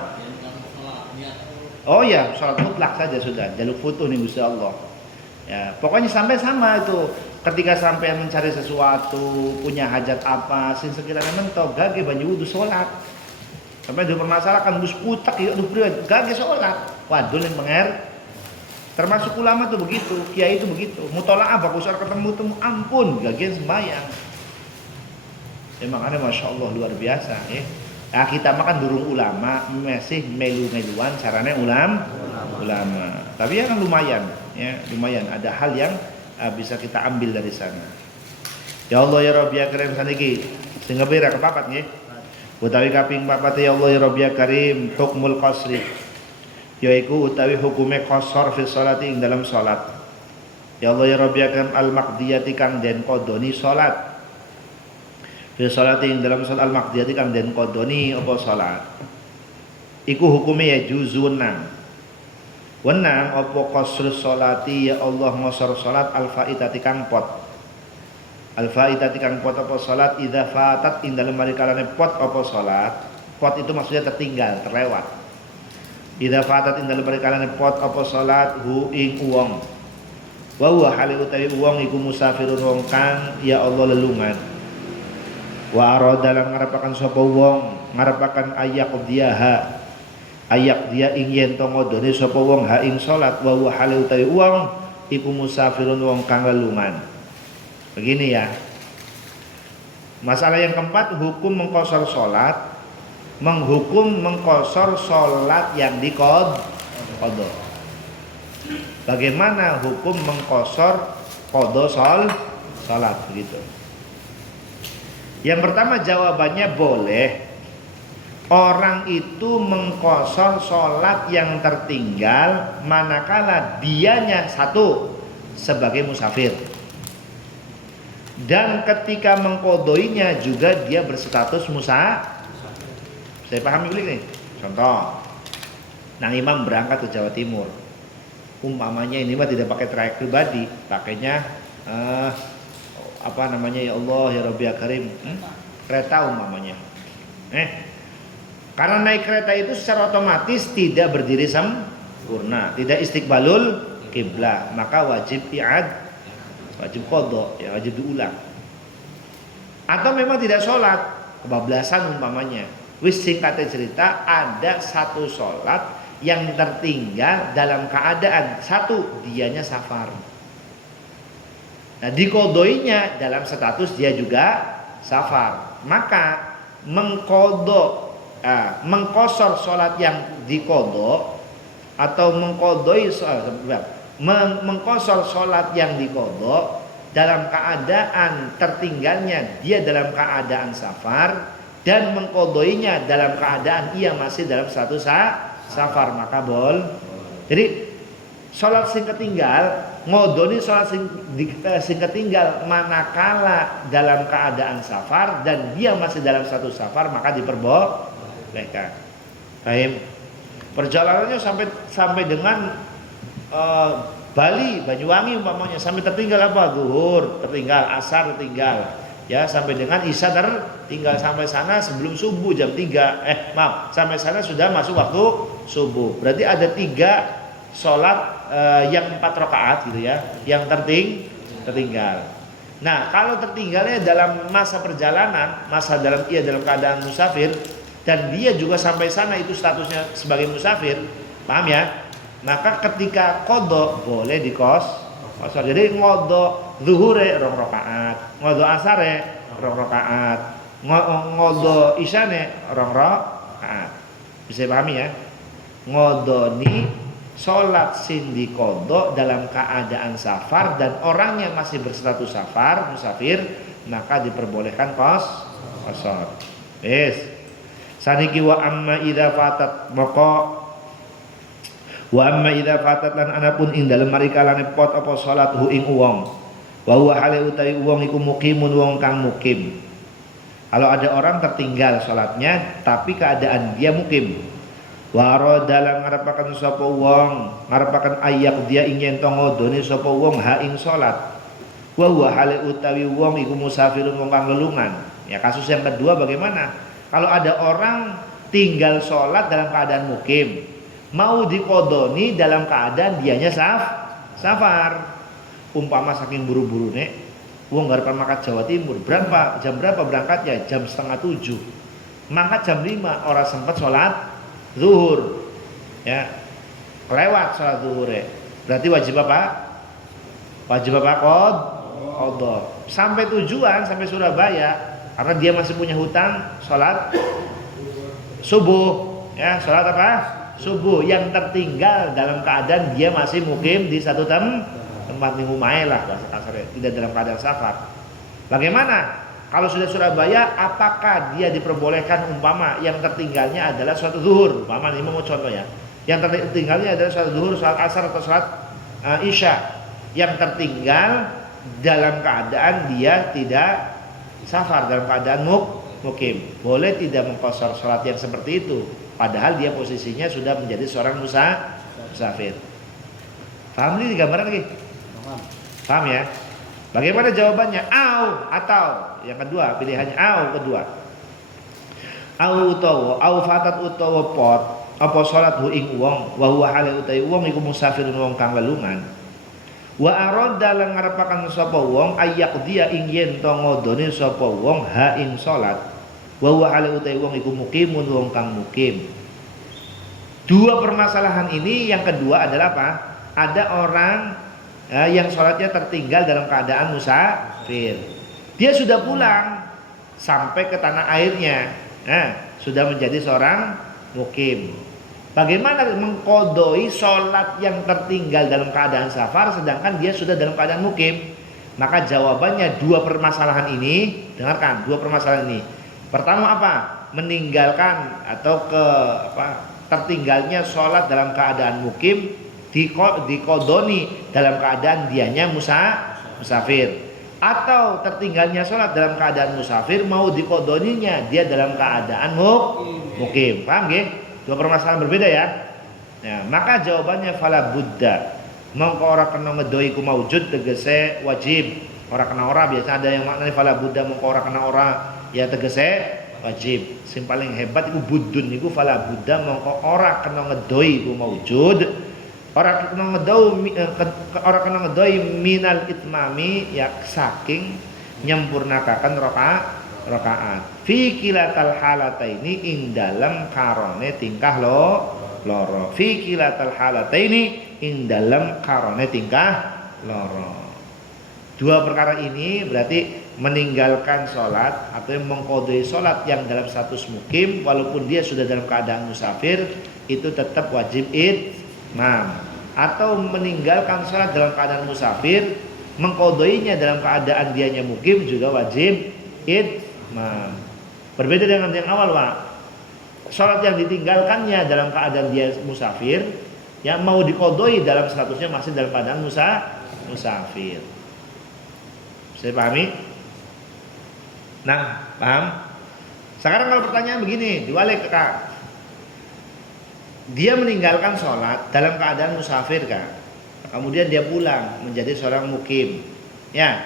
Oh ya, sholat mutlak saja sudah. Jaluk foto nih Gusti Allah. Ya, pokoknya sampai sama itu. Ketika sampai mencari sesuatu, punya hajat apa, sing sekiranya mentok gage banyu wudu sholat. Sampai dipermasalahkan Gus putak ya aduh priwe gage sholat. Waduh yang menger. Termasuk ulama tuh begitu, kiai itu begitu. Mutolaah bagus ketemu ampun, gagian sembahyang. Ya makanya Masya Allah luar biasa ya. Nah, kita makan durung ulama masih melu-meluan caranya ulama. Tapi ya kan lumayan ya, lumayan ada hal yang bisa kita ambil dari sana. Ya Allah ya Rabbi ya Karim saniki sing kepira kepapat nggih. Utawi kaping papat ya Allah ya Rabbi ya Karim hukmul qasri yaiku utawi hukume qasar fi sholati ing dalam salat. Ya Allah ya Rabbi ya Karim al maqdiyati kang den kodoni salat. Fi sholati ing dalam salat al maqdiyati kang den kodoni apa salat. Iku hukume ya juzunang. Wenang apa qasrus sholati ya Allah ngosor salat al faitati kang pot. Al faitati kang pot apa salat idza fatat ing dalem marikalane pot apa salat. Pot itu maksudnya tertinggal, terlewat. Idza fatat ing dalem marikalane pot apa salat hu ing wong. Wa huwa hale utawi wong iku musafirun wong kang ya Allah lelungan. Wa arada lan ngarepaken sapa wong ngarepaken ayak dia ing yen to ngodone sapa wong ha ing salat wa huwa hale utawi wong iku musafirun wong kang lelungan. Begini ya. Masalah yang keempat hukum mengqasar salat, menghukum mengqasar salat yang qadha. Bagaimana hukum mengqasar qadha salat begitu. Yang pertama jawabannya boleh. Orang itu mengqasar salat yang tertinggal manakala dianya satu sebagai musafir. Dan ketika mengkodoinya juga dia berstatus Saya pahami dulu nih. Contoh, Nang Imam berangkat ke Jawa Timur. Umpamanya ini mah tidak pakai trayek pribadi, pakainya ya Allah ya Rabbi ya Karim, kereta umpamanya. Karena naik kereta itu secara otomatis tidak berdiri sempurna, tidak istiqbalul kiblat, maka wajib qadha, ya wajib diulang. Atau memang tidak sholat, kebablasan umpamanya. Wis singkatnya cerita, ada satu sholat yang tertinggal dalam keadaan satu dianya safar. Nah, diqadhoinya dalam status dia juga safar. Maka mengqasar sholat yang diqadha atau mengqasar sholat yang diqadha dalam keadaan tertinggalnya dia dalam keadaan safar dan mengqadhoinya dalam keadaan ia masih dalam status safar, maka jadi sholat sing ketinggal ngodoni sholat sing ketinggal manakala dalam keadaan safar dan dia masih dalam status safar, maka diperbolehkan. Baik. Perjalanannya sampai dengan Bali, Banyuwangi umpamanya, sampai tertinggal apa? Zuhur tertinggal, asar tertinggal, ya sampai dengan isya tertinggal, sampai sana sebelum subuh jam 3. Sampai sana sudah masuk waktu subuh. Berarti ada 3 sholat yang 4 rakaat gitu ya, yang tertinggal. Nah, kalau tertinggalnya dalam masa perjalanan, dalam keadaan musafir dan dia juga sampai sana itu statusnya sebagai musafir, paham ya? Maka ketika qadha boleh qasar. Jadi qadha zuhure 2 rakaat, qadha asare 2 rakaat, qadha isyane 2 rakaat. Bisa pahami ya? Ngodoni sholat sing diqadha dalam keadaan safar dan orangnya masih berstatus safar, musafir, maka diperbolehkan qasar. Yes. Saniki wa amma idza fatat lan anapun ing dalem marikalane pot apa salat hu ing wong. Wa huwa hale utawi wong iku muqimun wong kang mukim. Kalau ada orang tertinggal salatnya tapi keadaan dia mukim. Wa dalam ngarepaken sapa wong, ngarepaken ayak dia ingin to ngodone sapa wong ha ing salat. Wa huwa hale utawi wong iku musafirun wong kang lelungan. Ya, kasus yang kedua bagaimana? Kalau ada orang tinggal sholat dalam keadaan mukim, mau diqadhoni dalam keadaan dianya safar. Umpama saking buru-buru nek wong garepan mangkat Jawa Timur, jam berapa berangkatnya? Jam 6:30. Mangkat jam 5 orang sempat sholat zuhur. Ya. Kelewat sholat zuhur. Berarti wajib apa? Qadha. Sampai tujuan, sampai Surabaya, karena dia masih punya hutang sholat subuh, ya sholat apa? Subuh yang tertinggal dalam keadaan dia masih mukim di satu tempat minggu lah bahasa kasarnya, tidak dalam keadaan safar. Bagaimana? Kalau sudah Surabaya, apakah dia diperbolehkan umpama yang tertinggalnya adalah sholat zuhur? Umpama ini mau contoh ya. Yang tertinggalnya adalah sholat zuhur, sholat asar atau sholat isya. Yang tertinggal dalam keadaan dia tidak safar, dalam keadaan mukim. Boleh tidak mengqashar sholat yang seperti itu? Padahal dia posisinya sudah menjadi seorang musafir. Paham ini gambaran lagi? Paham ya? Bagaimana jawabannya? Atau yang kedua, pilihannya kedua. Au fatat utawa pot apa salat hu ing wong wa huwa hale utawi wong iku musafirun wong kang lelungan. Wa arada lan ngarepaken sapa wong ayak dia ing yen to ngodone sapa wong ha ing salat. Wa huwa hale utawi wong iku muqimun wong kang mukim. Dua permasalahan ini yang kedua adalah apa? Ada orang yang sholatnya tertinggal dalam keadaan musafir. Dia sudah pulang sampai ke tanah airnya, sudah menjadi seorang mukim. Bagaimana mengkodoi sholat yang tertinggal dalam keadaan safar sedangkan dia sudah dalam keadaan mukim? Maka jawabannya dua permasalahan ini, dengarkan dua permasalahan ini. Pertama apa? Meninggalkan atau tertinggalnya sholat dalam keadaan mukim dikodoni dalam keadaan dianya musafir, atau tertinggalnya sholat dalam keadaan musafir mau dikodoninya dia dalam keadaan mukim. Paham nggih? Dua permasalahan berbeda ya. Maka jawabannya fala buddha. Mongko ora kena ngedoi ku maujud tegese wajib. Ora kena ora, biasa ada yang maknanya fala buddha mongko ora kena ora ya tegese wajib. Sing paling hebat iku budun iku fala buddha mongko ora kena ngedoi ku maujud. Orang kena ngedoi minal itmami ya saking nyempurnakakan rakaat fi kilatal halataini ing dalam karone tingkah loro fi kilatal halataini ing dalam karone tingkah loro. Dua perkara ini berarti meninggalkan sholat atau mengkodoi sholat yang dalam status mukim walaupun dia sudah dalam keadaan musafir itu tetap wajib atau meninggalkan sholat dalam keadaan musafir mengkodoinya dalam keadaan dianya mukim juga wajib berbeda dengan yang awal Pak. Sholat yang ditinggalkannya dalam keadaan dia musafir yang mau dikodoi dalam statusnya masih dalam keadaan musafir. Saya pahami? Nah, paham? Sekarang kalau pertanyaan begini, diwalik ke Kak. Dia meninggalkan sholat dalam keadaan musafir kan, kemudian dia pulang menjadi seorang mukim, ya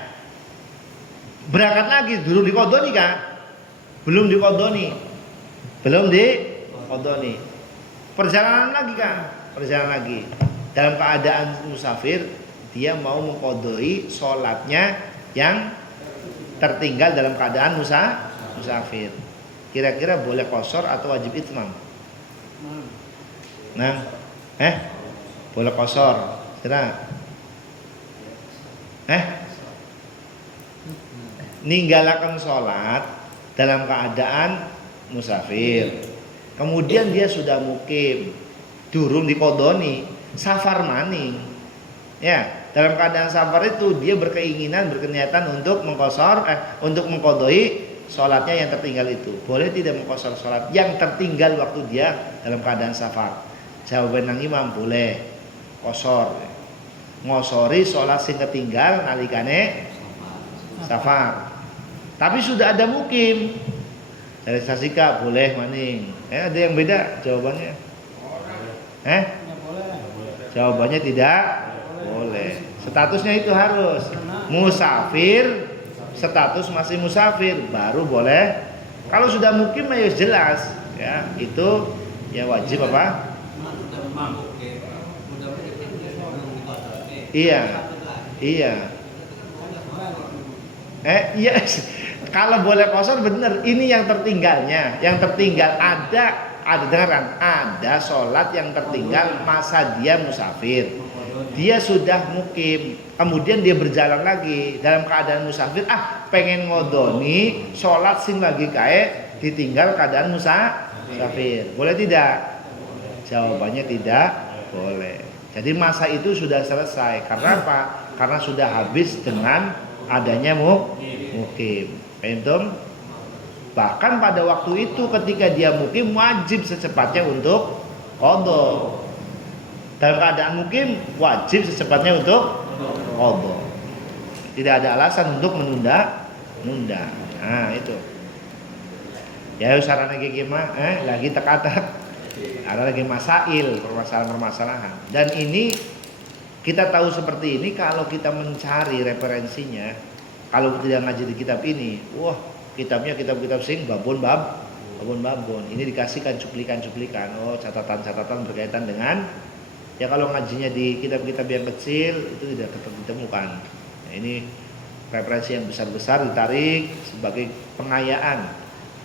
berangkat lagi dulu dikodoni kan, belum dikodoni, perjalanan lagi dalam keadaan musafir dia mau mengkodoi sholatnya yang tertinggal dalam keadaan musafir. Kira-kira boleh qashar atau wajib itmam? Boleh qashar. Kira ninggalakan sholat dalam keadaan musafir. Kemudian dia sudah mukim, durung dikodoni, safar maning. Ya, dalam keadaan safar itu dia berkeniatan untuk mengqashar untuk mengkodoi sholatnya yang tertinggal itu. Boleh tidak mengqashar sholat yang tertinggal waktu dia dalam keadaan safar? Jawaban nang imam boleh qashar. Ngosori sholat sing ketinggal nalikane safar. Tapi sudah ada mukim. Dari sasika boleh maning. Ada yang beda jawabannya? Jawabannya tidak boleh. Statusnya itu harus musafir, status masih musafir baru boleh. Kalau sudah mukim ya jelas ya, itu ya wajib apa? Iya. Iya. Kalau boleh qashar benar. Ini yang tertinggalnya. Yang tertinggal ada dengaran, ada sholat yang tertinggal masa dia musafir. Dia sudah mukim, kemudian dia berjalan lagi dalam keadaan musafir. Pengen ngodoni sholat sing lagi kae ditinggal keadaan musafir. Boleh tidak? Jawabannya tidak boleh. Jadi masa itu sudah selesai. Karena apa? Karena sudah habis dengan adanya mukim. Paham? Bahkan pada waktu itu ketika dia mukim wajib secepatnya untuk qadha. Dalam keadaan mukim wajib secepatnya untuk qadha. Tidak ada alasan untuk menunda. Nah, itu. Ya sarannya gimana? Lagi teka-teki. Ada lagi permasalahan. Dan ini kita tahu seperti ini kalau kita mencari referensinya. Kalau tidak ngaji di kitab ini, wah, kitabnya kitab-kitab sing babon. Ini dikasihkan cuplikan. Oh, catatan-catatan berkaitan dengan ya kalau ngajinya di kitab-kitab yang kecil itu tidak ditemukan. Nah, ini referensi yang besar-besar ditarik sebagai pengayaan,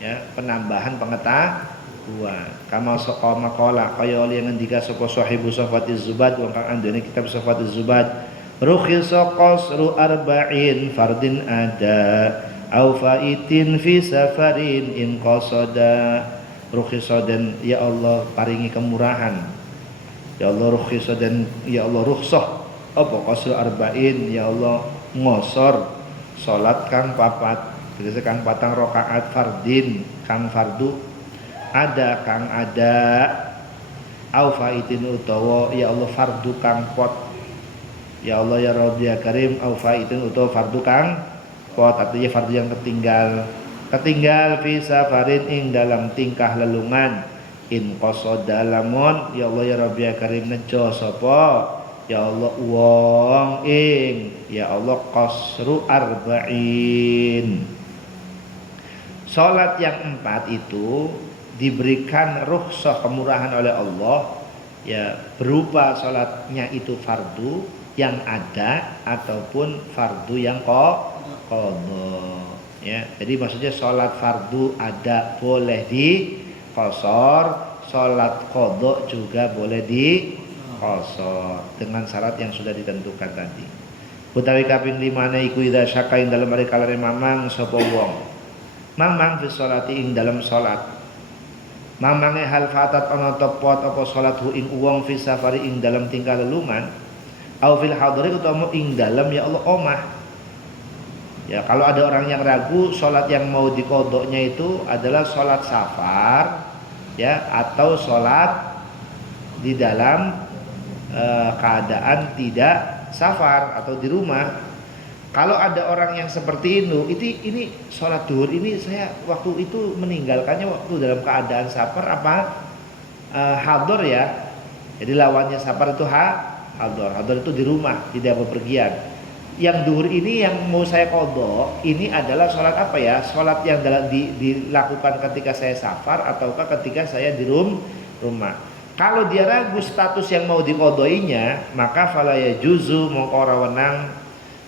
ya, penambahan pengetahuan. Kama saqama qala kaya oleh ngendika sapa sahibu Safatiz Zubad wong kang andene kitab Safatiz Zubad, rukhisa qasru arba'in fardin ada au faitin fi safarin in qasada. Rukhisa dan ya Allah paringi kemurahan. Ya Allah rukhisa dan ya Allah rukhsah apa qasru arba'in, ya Allah ngosor salat kang papat, tegese kang patang rakaat fardin kang fardu ada kang ada au faitin utawa ya Allah fardu kang pot. Ya Allah ya Rabbi ya Karim au faitin utawa fardu kang pot, artinya fardu yang ketinggal fi safarin ing dalam tingkah lelungan in qasada lamun ya Allah ya Rabbi ya Karim nejo sapa ya Allah wong ing ya Allah qasru arba'in. Salat yang 4 itu diberikan rukhsah kemurahan oleh Allah, ya, berupa salatnya itu fardu yang ada ataupun fardu yang qadha, ya. Jadi maksudnya salat fardu ada boleh diqashar, salat qadha juga boleh diqashar dengan syarat yang sudah ditentukan tadi. Utawi kaping 5 iku idza syaka ing dalem ari kalane mamang sapa wong. Mamang fi sholati ing dalam salat. Mamange hal fatat ana tepot apa salathu ing wong fi safari ing dalam tingkah lelungan au fil hadri utawa ing dalam ya Allah omah. Ya, kalau ada orang yang ragu salat yang mau dikodoknya itu adalah salat safar, ya, atau salat di dalam keadaan tidak safar atau di rumah. Kalau ada orang yang seperti itu, ini sholat duhur ini saya waktu itu meninggalkannya waktu dalam keadaan safar apa hador, ya. Jadi lawannya safar itu hador. Hador itu di rumah, tidak bepergian. Yang duhur ini yang mau saya qadha, ini adalah sholat apa ya? Sholat yang dilakukan ketika saya safar ataukah ketika saya di rumah. Kalau dia ragu status yang mau diqadhainya, maka fala yajuzu mongko ora wenang.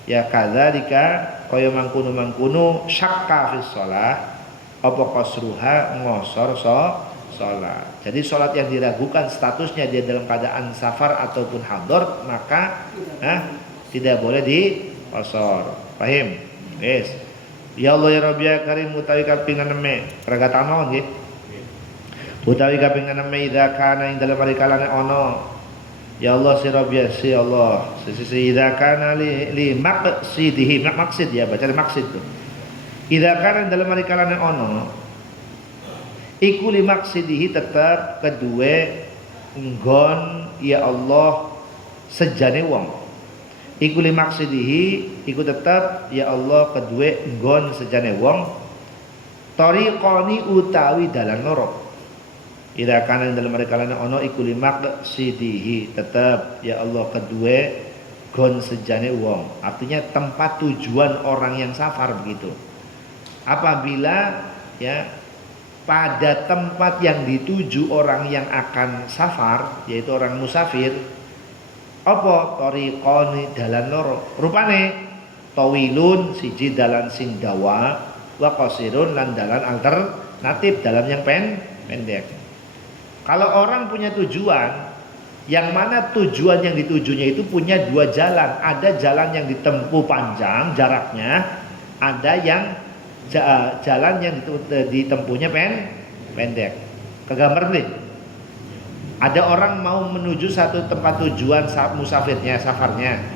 Ya kadzalika kaya mangkunu syakka fi shalah apa qasruha ngosor salat. Jadi salat yang diragukan statusnya dia dalam keadaan safar ataupun hador, maka tidak boleh diqasar. Paham? Yes. Ya Allah ya Rabbi ya Karim utawi kaping 6 peragatan mawon nggih. Utawi kaping 6 idza kana ing dalem rikalane ana ya Allah si Rabbi si Allah sisi idza kana li maqsidihi maksud, ya, baca maksud tuh. Idza kana dalam rikalane ono iku li maqsidihi tetap kedue nggon ya Allah sejane wong. Iku li maqsidihi iku tetap ya Allah kedue nggon sejane wong tariqani utawi dalan loro. Ida kanan dalam mereka lana ono iku limak sidihi tetap ya Allah kedua gon sejane wong, artinya tempat tujuan orang yang safar begitu. Apabila ya pada tempat yang dituju orang yang akan safar yaitu orang musafir apa tariqani dalan loro rupane tawilun siji dalan sing dawa wa qasirun lan dalan alternatif dalam yang pendek. Kalau orang punya tujuan, yang mana tujuan yang ditujunya itu punya dua jalan. Ada jalan yang ditempuh panjang jaraknya, ada yang jalan yang ditempuhnya pendek. Kegambar nih. Ada orang mau menuju satu tempat tujuan musafirnya, safarnya.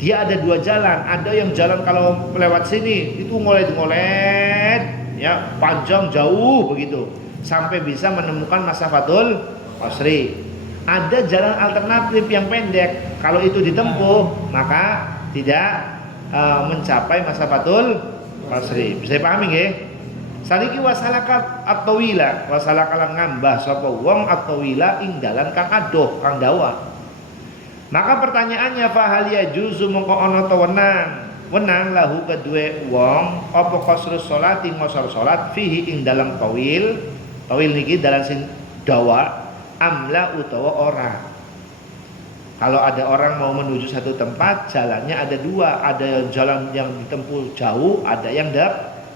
Dia ada dua jalan, ada yang jalan kalau lewat sini itu ngolet-ngolet, ya panjang jauh begitu, sampai bisa menemukan masafatul qasri. Ada jalan alternatif yang pendek, kalau itu ditempuh maka tidak mencapai masafatul qasri. Bisa dipahami nggih? Saliki wasalakat at-tawila, wasalakalan ngambah sapa wong at-tawila ing dalan kang adoh, kang dawa. Maka pertanyaannya fahal yajuzu mongko ana ta wenang lahu kedue wong apa qasru sholati ngosor salat fihi ing dalam tawil niki dalam sing dawa amla utawa ora. Kalau ada orang mau menuju satu tempat jalannya ada dua, ada jalan yang ditempuh jauh, ada yang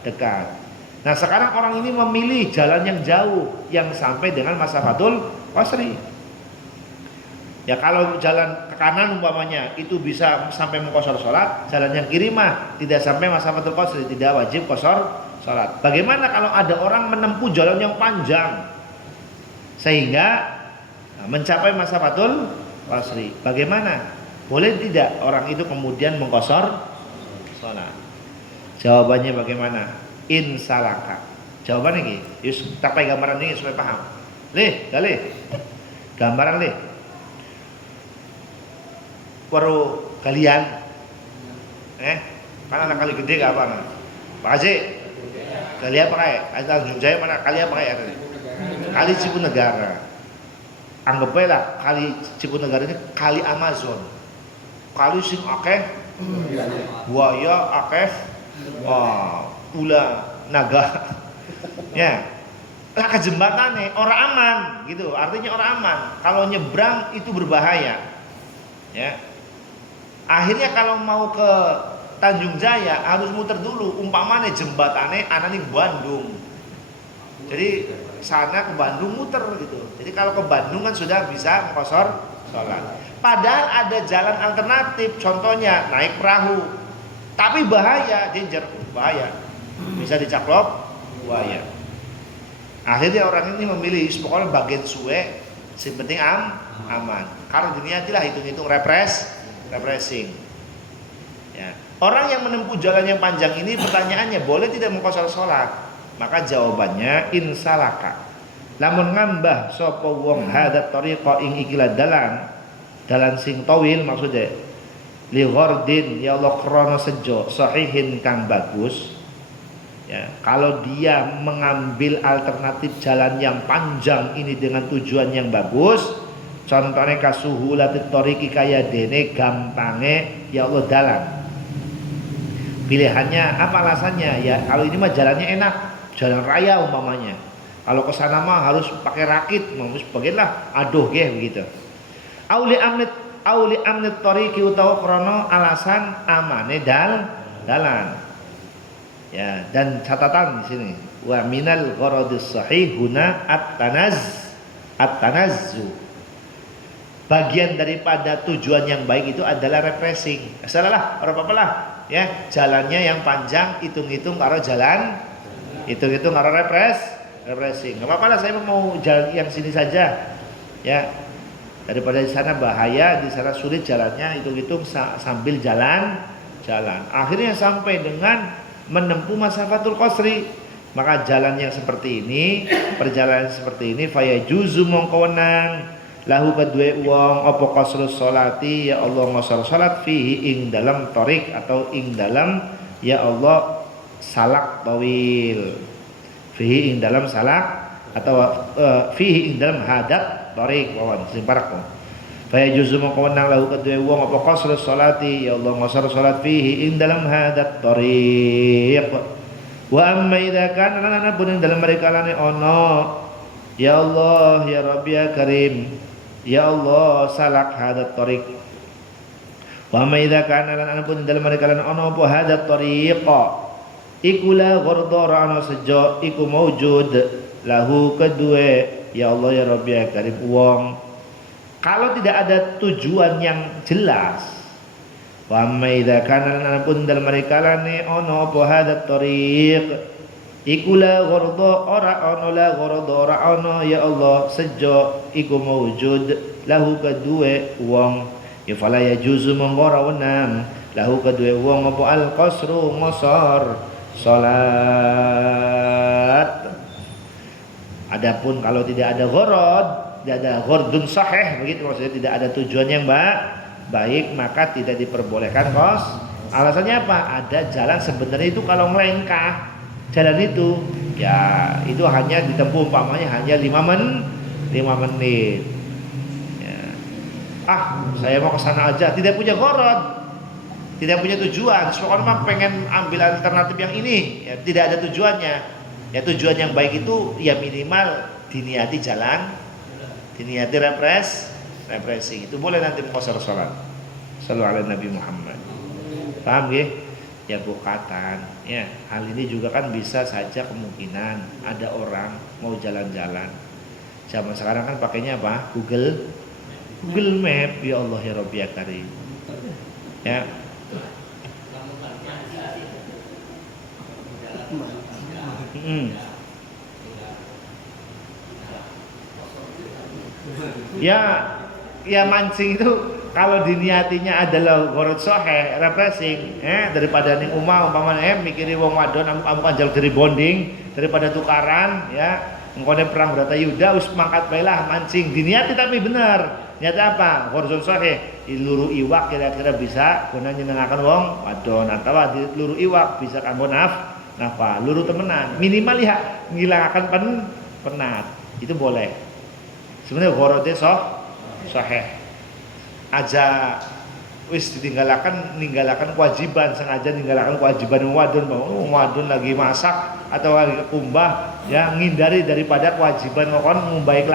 dekat. Nah sekarang orang ini memilih jalan yang jauh yang sampai dengan masafatul qasri. Ya kalau jalan ke kanan umpamanya itu bisa sampai mengqashar sholat, jalan yang kiri mah tidak sampai masafatul qasri, tidak wajib qashar sholat. Bagaimana kalau ada orang menempuh jalan yang panjang sehingga mencapai masafatul qasri? Bagaimana? Boleh tidak orang itu kemudian mengqashar sholat? Jawabannya bagaimana? Insalaka. Jawabannya gini, yus tapai gambaran ini supaya paham. Dalih. Gambaran baru kalian kan anak kali gede gak apa Pak Haji kalian pakai ada Jaya mana kalian pakai kali Cipunegara, anggap aja lah kali Cipunegara ini kali Amazon, kali sing akeh buaya akeh ula naga ya lah ke jembatannya orang aman gitu, artinya orang aman, kalau nyebrang itu berbahaya ya. Akhirnya kalau mau ke Tanjung Jaya harus muter dulu, umpamanya jembatannya anani Bandung. Jadi sana ke Bandung muter gitu. Jadi kalau ke Bandung kan sudah bisa mengqashar sholat. Padahal ada jalan alternatif, contohnya naik perahu. Tapi bahaya, danger, bahaya. Bisa dicaplok buaya. Akhirnya orang ini memilih pokoknya bagian suwe, yang penting aman. Karena dunia itulah hitung-hitung refreshing. Ya. Orang yang menempuh jalan yang panjang ini pertanyaannya boleh tidak mengqashar sholat? Maka jawabannya insalaka. Lamun ngambah sapa wong hadat tariqa ing ikilah dalan sing tawil maksudnya li ghardin ya Allah krana sejo sahihin kang bagus. Ya, kalau dia mengambil alternatif jalan yang panjang ini dengan tujuan yang bagus, contohnya kasuhulatit tariqi kaya dene gampange ya Allah dalan. Pilihannya apa alasannya? Ya kalau ini mah jalannya enak, jalan raya umpamanya. Kalau ke sana mah harus pakai rakit, harus bagianlah aduh begitu. Auli amnit tariqi utawa krana alasan amane dalan. Ya, dan catatan di sini wa minal gharadis sahih huna at-tanazzu. Bagian daripada tujuan yang baik itu adalah refreshing. Salah ora apa-apa lah ya, jalannya yang panjang hitung-hitung karo jalan hitung-hitung karo refreshing. Enggak apa-apa lah, saya mau jalan yang sini saja. Ya. Daripada di sana bahaya, di sana sulit jalannya, hitung-hitung sambil jalan. Akhirnya sampai dengan menempuh masafatul qasri. Maka jalan yang seperti ini, perjalanan seperti ini faya juzu mongko wenang lahu kedue wong apa qasrus sholati ya Allah ngosor salat fihi ing dalam torik atau ing dalam ya Allah salak tawil, fihi ing dalam salak atau fihi ing dalam hadat torik wawan sing parak. Faya juzu mongko wenang lahu kedue wong apa qasrus sholati ya Allah ngosor salat fihi ing dalam hadat torik. Wa amma idza kana lana pun dalam mereka lane ono ya Allah ya Rabbi ya Karim ya Allah salak hadat tariq. Wa amma idza kana lana pun dalam mereka lane ono apa hadat tariq iku la ghardara ana sejo iku maujud lahu kedue ya Allah ya Rabbi ya Karim wong kalau tidak ada tujuan yang jelas. Wa amma idza kana lana pun dalam mereka lane ono apa hadat tariq iku la gharda ora ono la gharda ora ono ya Allah sejo iku maujud lahu kedue wong Ya fala yajuzu menggora wenang lahu kedua wong apa al qasru ngosor salat. Adapun kalau tidak ada gharad, tidak ada ghardun sahih, begitu maksudnya tidak ada tujuan yang baik, maka tidak diperbolehkan kos. Alasannya apa? Ada jalan sebenarnya itu kalau melengkah jalan itu, ya itu hanya ditempuh umpamanya hanya 5 menit. Ya. Saya mau ke sana aja, tidak punya gharad, tidak punya tujuan. Pokoknya mah pengen ambil alternatif yang ini, ya tidak ada tujuannya. Ya tujuan yang baik itu ya minimal diniati jalan, diniati refreshing. Itu boleh nanti mengqashar salat. Shallallahu ala Nabi Muhammad. Paham ya? Ya bukatan. Ya, hal ini juga kan bisa saja kemungkinan ada orang mau jalan-jalan. Zaman sekarang kan pakainya apa? Google Map. Ya Allah ya Rabbi ya Karim. Ya. Ya mancing itu kalau diniatinya adalah gharad sahih refreshing daripada ning omah umpamane mikiri wong wadon amukan jaluk dari bonding daripada tukaran ya engkone perang Bratayuda wis mangkat bae lah mancing diniati tapi bener niat apa gharad sahih luru iwak kira-kira bisa guna nyenengaken wong wadon atau luru iwak bisa kanggo napa luru temenan minimal ya ngilangaken penat itu boleh sebenarnya gharade sahih aja wis ninggalakan kewajiban sengaja ninggalakan kewajiban wadon lagi masak atau lagi kumbah ya ngindari daripada kewajiban ngokon ngumbahi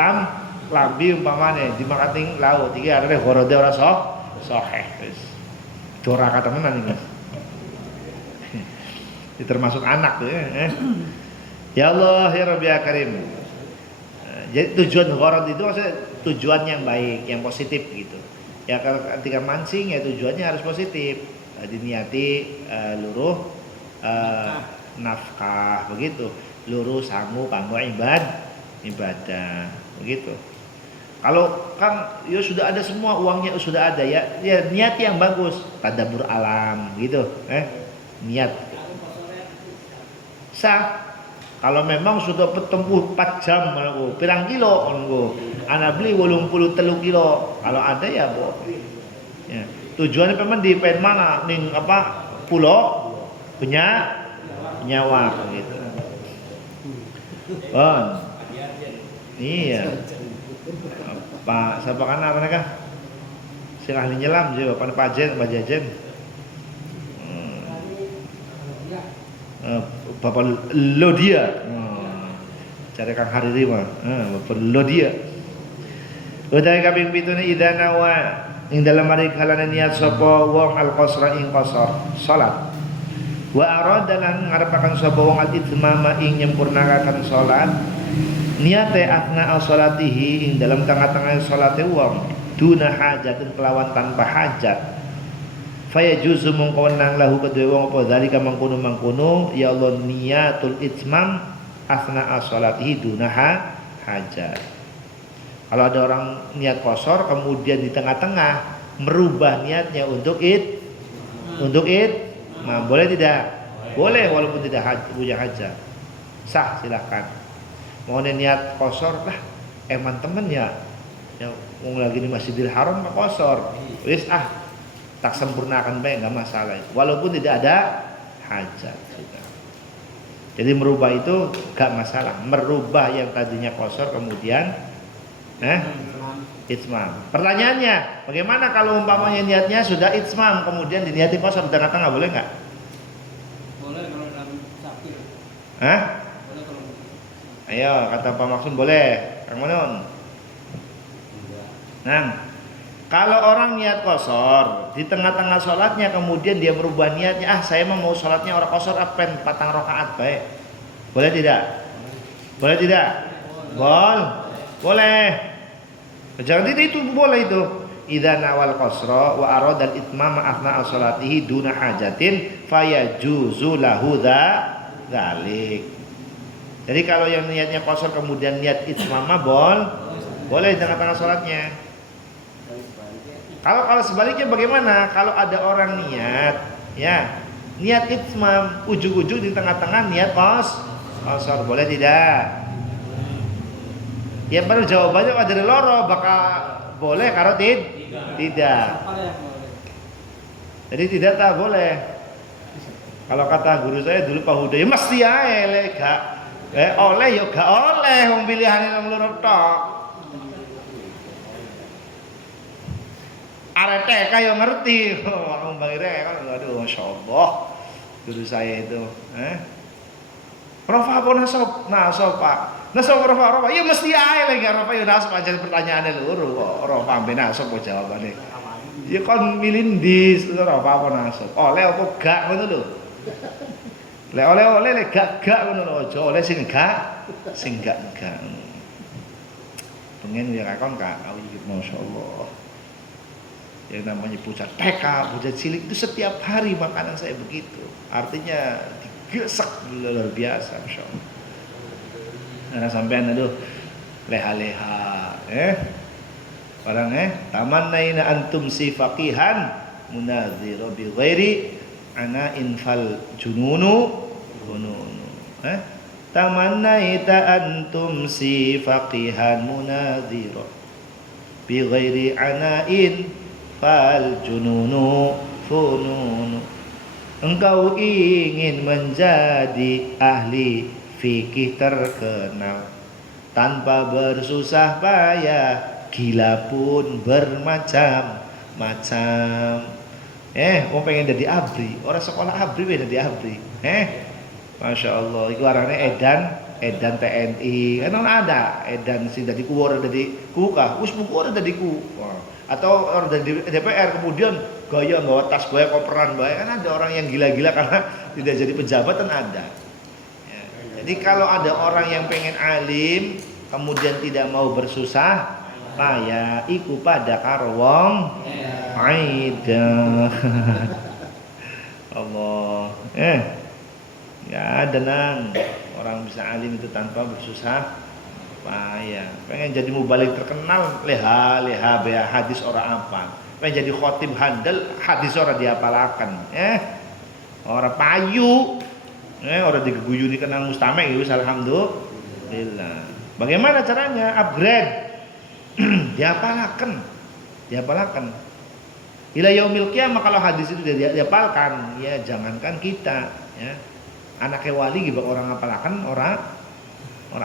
lambi umpamane dimakating laut iki arep gharade ora sahih wis doraka temenan iki termasuk anak tuh ya. Ya Allah ya Rabbi ya Karim. Jadi tujuan gharad itu maksudnya tujuan yang baik, yang positif gitu. Ya kalau ketika mancing ya tujuannya harus positif. Diniati luruh nafkah begitu. Luruh sangu kanggo ibadah begitu. Kalau kan ya sudah ada semua uangnya sudah ada ya niat yang bagus, tadabbur alam gitu, niat sah. Kalau memang sudah bertempuh 4 jam pirang kilo ana beli 83 kilo kalau ada ya ya tujuannya memang di pen mana ning apa pulau penyawa gitu iya Pak siapa kan apa mereka sing ahli nyelam je Pak Pajen Mbak Jajen Bapak Lodia cari Kang Hariri mah Bapak Lodia utai kaping 7 idza nawa ing dalam hari kalana niat sapa wong al qasra ing qasar salat wa arada lan ngarepaken sapa wong al itmama ing nyempurnakaken salat niate atna salatihi ing dalam tengah-tengah salate wong duna hajatin kelawan tanpa hajat faya juzu mengkonang lahu kedua wong apa zalika mangkono ya Allah niatul itmam asna as-salatihi dunaha hajat. Kalau ada orang niat qashar kemudian di tengah-tengah merubah niatnya untuk boleh tidak? Boleh walaupun tidak punya hajat. Sah silahkan. Mau niat qashar lah eman temen ya wong lagi di Masjidil Haram pak qashar. Wis tak sempurnakan baik nggak masalah walaupun tidak ada hajat sudah. Jadi merubah itu nggak masalah merubah yang tadinya qashar kemudian itmam. Pertanyaannya bagaimana kalau umpamanya niatnya sudah itmam kemudian diniati qashar di tengah-tengah boleh nggak? Boleh kalau dalam sakit. Boleh kalau. Ayo kata Pak Maksud boleh Kang Manon. Kalau orang niat qashar di tengah-tengah sholatnya kemudian dia merubah niatnya saya mau sholatnya orang qashar apen 4 rakaat baik boleh tidak? Boleh tidak? Boleh jangan itu boleh itu idza nawal qashra wa arada al itmama athna sholatihi duna hajatin fayajuzu lahu dzalik. Jadi kalau yang niatnya qashar kemudian niat itmama boleh di tengah-tengah sholatnya Kalau sebaliknya bagaimana? Kalau ada orang niat, ya, niat itmam, ujung-ujung di tengah-tengah niat qasar, boleh tidak? Ya baru jawabannya ada loro, bakal boleh kalau tidak. Jadi tidak tak boleh. Kalau kata guru saya dulu Pak Huda, ya mesti ae lek gak oleh ya gak oleh wong pilihane nang loro tok. Arek TK yang ngerti, wong Bang Ire kan, aduh masyaallah guru saya itu, Rofa apa nasab? Nasab Pak. Nasab Rofa, ya mesti ae lagi Rofa ya nasab aja pertanyaannya luru kok Rofa ambe nasab kok jawabane. Ya kon milih ndi Rofa apa nasab? Oleh apa gak ngono lho. Lek oleh lek gak ngono lho, aja oleh sing gak pengen ya kakon Kak, masyaallah. Yang namanya bocah TK, bocah cilik itu setiap hari makanan saya begitu. Artinya digesek luar biasa, Masya Allah. Karena sampean aduh leha-leha, orang tamannaina antum si faqihan munazira bi ghairi ana infal jununu gununu. Tamannaita antum si faqihan munazira bi ghairi ana'in fal jununu fununu. Engkau ingin menjadi ahli fikih terkenal tanpa bersusah payah, gila pun bermacam-macam. Mau pengen jadi abri, orang sekolah abri pengen jadi abri. Masya Allah, itu orangnya edan TNI, kan ada edan sih dari kuwar dari kuka, us buku dari ku. Atau orang dari DPR kemudian gaya bawa tas bawa koperan bawa, kan ada orang yang gila-gila karena tidak jadi pejabat kan ada. Ya. Jadi kalau ada orang yang pengen alim kemudian tidak mau bersusah payah, iku pada karwong aida. Allah. Ya tenang, orang bisa alim itu tanpa bersusah payah. Pengen jadi mubalik terkenal, leha bea hadis orang apa. Pengen jadi khotib handal, hadis orang dihafalakan. Orang payu, orang diguyuni kenal mustame itu alhamdulillah. Bagaimana caranya upgrade? dihafalakan. Ila yaumil qiyamah kalau hadis itu dihafalkan, ya jangankan kita, ya. Anaknya wali juga orang hafalakan, orang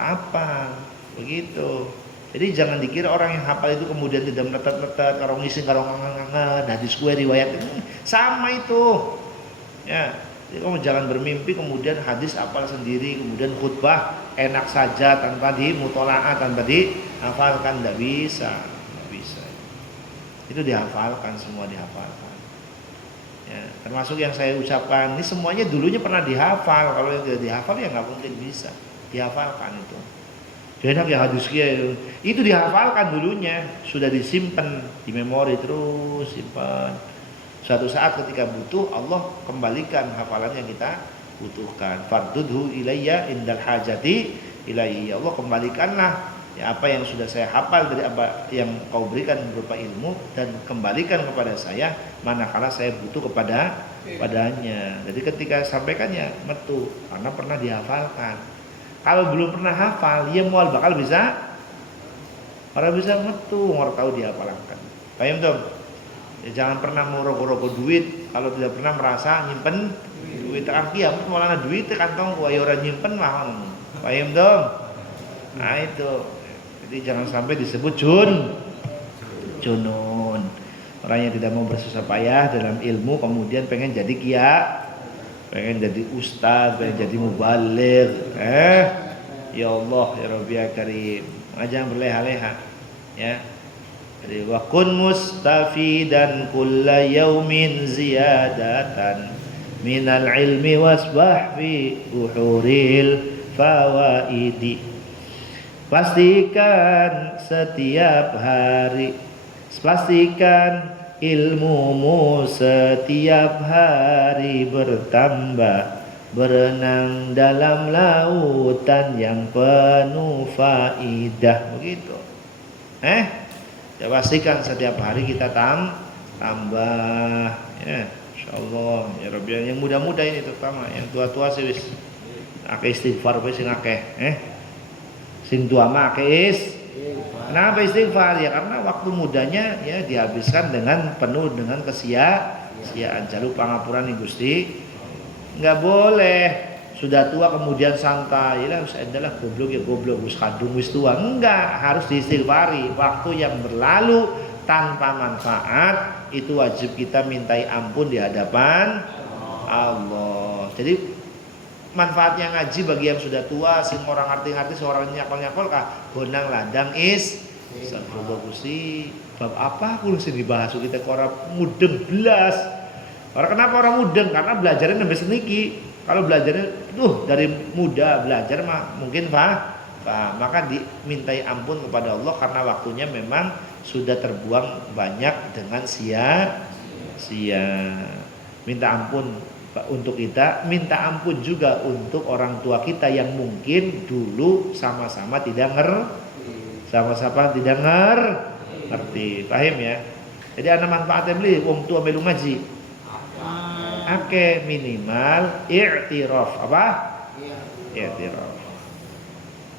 apa? Begitu. Jadi jangan dikira orang yang hafal itu kemudian tidak meletet-letet, karong ngising, karong ngangan, hadis gue riwayat ini sama itu. Ya, jadi kamu jangan bermimpi kemudian hadis hafal sendiri, kemudian khutbah enak saja tanpa dimutolaah, tanpa dihafalkan, tidak bisa. Itu dihafalkan, semua dihafalkan. Ya, termasuk yang saya ucapkan ini semuanya dulunya pernah dihafal. Kalau yang tidak dihafal ya nggak mungkin bisa dihafalkan itu. Enak ya hadis itu dihafalkan dulunya, sudah disimpan di memori terus simpan. Suatu saat ketika butuh Allah kembalikan hafalan yang kita butuhkan. Fardudhu ilayya indal hajati ilayhi. Allah kembalikanlah ya apa yang sudah saya hafal dari apa yang kau berikan berupa ilmu, dan kembalikan kepada saya manakala saya butuh padanya. Jadi ketika sampaikannya metu karena pernah dihafalkan. Kalau belum pernah hafal, ya mual bakal bisa orang bisa metu, orang tahu dihafalkan. Paham tuh? Ya, jangan pernah mau rogo-rogo duit kalau tidak pernah merasa nyimpen duit. Kiamat malah duit kantong gua ya orang nyimpen mah. Paham tuh? Nah itu. Jadi jangan sampai disebut junun. Orang yang tidak mau bersusah payah dalam ilmu kemudian pengen jadi pengen jadi ustaz, pengen jadi mubaligh. Ya Allah, ya Rabbi ya Karim. Jangan berleha-leha. Ya. Jadi wa kun mustafidan kulla yaumin ziyadatan minal ilmi wasbah fi buhuril fawaidi. Pastikan setiap hari, pastikan ilmumu setiap hari bertambah, berenang dalam lautan yang penuh faidah. Begitu. Ya pastikan setiap hari kita tambah ya, insyaallah ya Rabbi. Yang muda-muda ini terutama, yang tua-tua sih wis akeh istighfar wis sing akeh, sing tua mah akeh. Kenapa istighfar? Ya karena waktu mudanya ya dihabiskan dengan penuh dengan kesia-siaan. Jaluk pangapuran ning Gusti. Enggak boleh sudah tua kemudian santai. Lah wis adalah goblok ya goblok, wis kadung wis tua. Enggak, harus diistighfari. Waktu yang berlalu tanpa manfaat itu wajib kita mintai ampun di hadapan Allah. Jadi manfaatnya ngaji bagi yang sudah tua, sing orang ngerti-ngerti, seorang nyakol-nyakol kah bonang ladang astagfirullah Gusti. Bab apa kulo sing dibahas kita kok ora mudeng belas. Ora kenapa orang mudeng? Karena belajarnya nembe seniki. Kalau belajarnya dari muda belajar mah mungkin maka dimintai ampun kepada Allah karena waktunya memang sudah terbuang banyak dengan sia-sia. Minta ampun untuk kita, minta ampun juga untuk orang tua kita yang mungkin dulu sama-sama tidak ngerti. Paham ya? Jadi ada manfaatnya beli wong tua melu ngaji. Ake minimal i'tiraf. Apa? I'tiraf.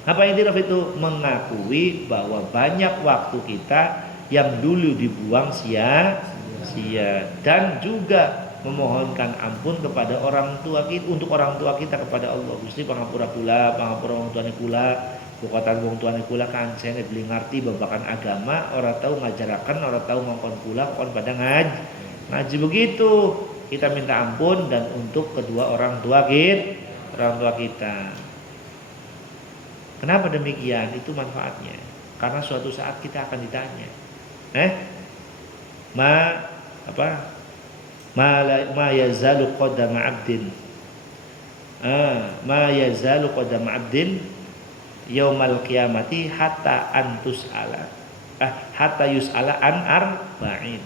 Apa i'tiraf itu? Mengakui bahwa banyak waktu kita yang dulu dibuang sia-sia dan juga memohonkan ampun kepada orang tua kita, untuk orang tua kita kepada Allah. Gusti pangapura wong tuane kula, bukatan wong tuane kula kancene beli ngerti babakan agama, ora tahu ngajaraken, ora tahu ngongkon kula kon pada ngaji begitu. Kita minta ampun dan untuk kedua orang tua kita. Kenapa demikian? Itu manfaatnya. Karena suatu saat kita akan ditanya. Ma yazalu qadama 'abdin ma yazalu qadama 'abdin yaumal qiyamati hatta yus'ala an arba'in.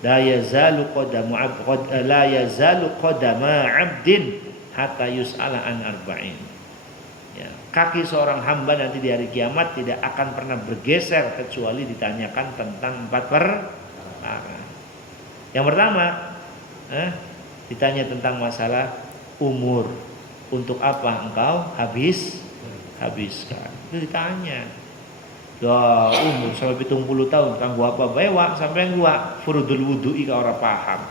La yazalu qadama 'abdin hatta yus'ala an arba'in. Ya, kaki seorang hamba nanti di hari kiamat tidak akan pernah bergeser kecuali ditanyakan tentang 4 perkara. Yang pertama, ditanya tentang masalah umur. Untuk apa engkau habiskan? Itu ditanya. Ya umur sampai 70 tahun kanggo apa bae sampai gua furudul wudu'i ka ora paham.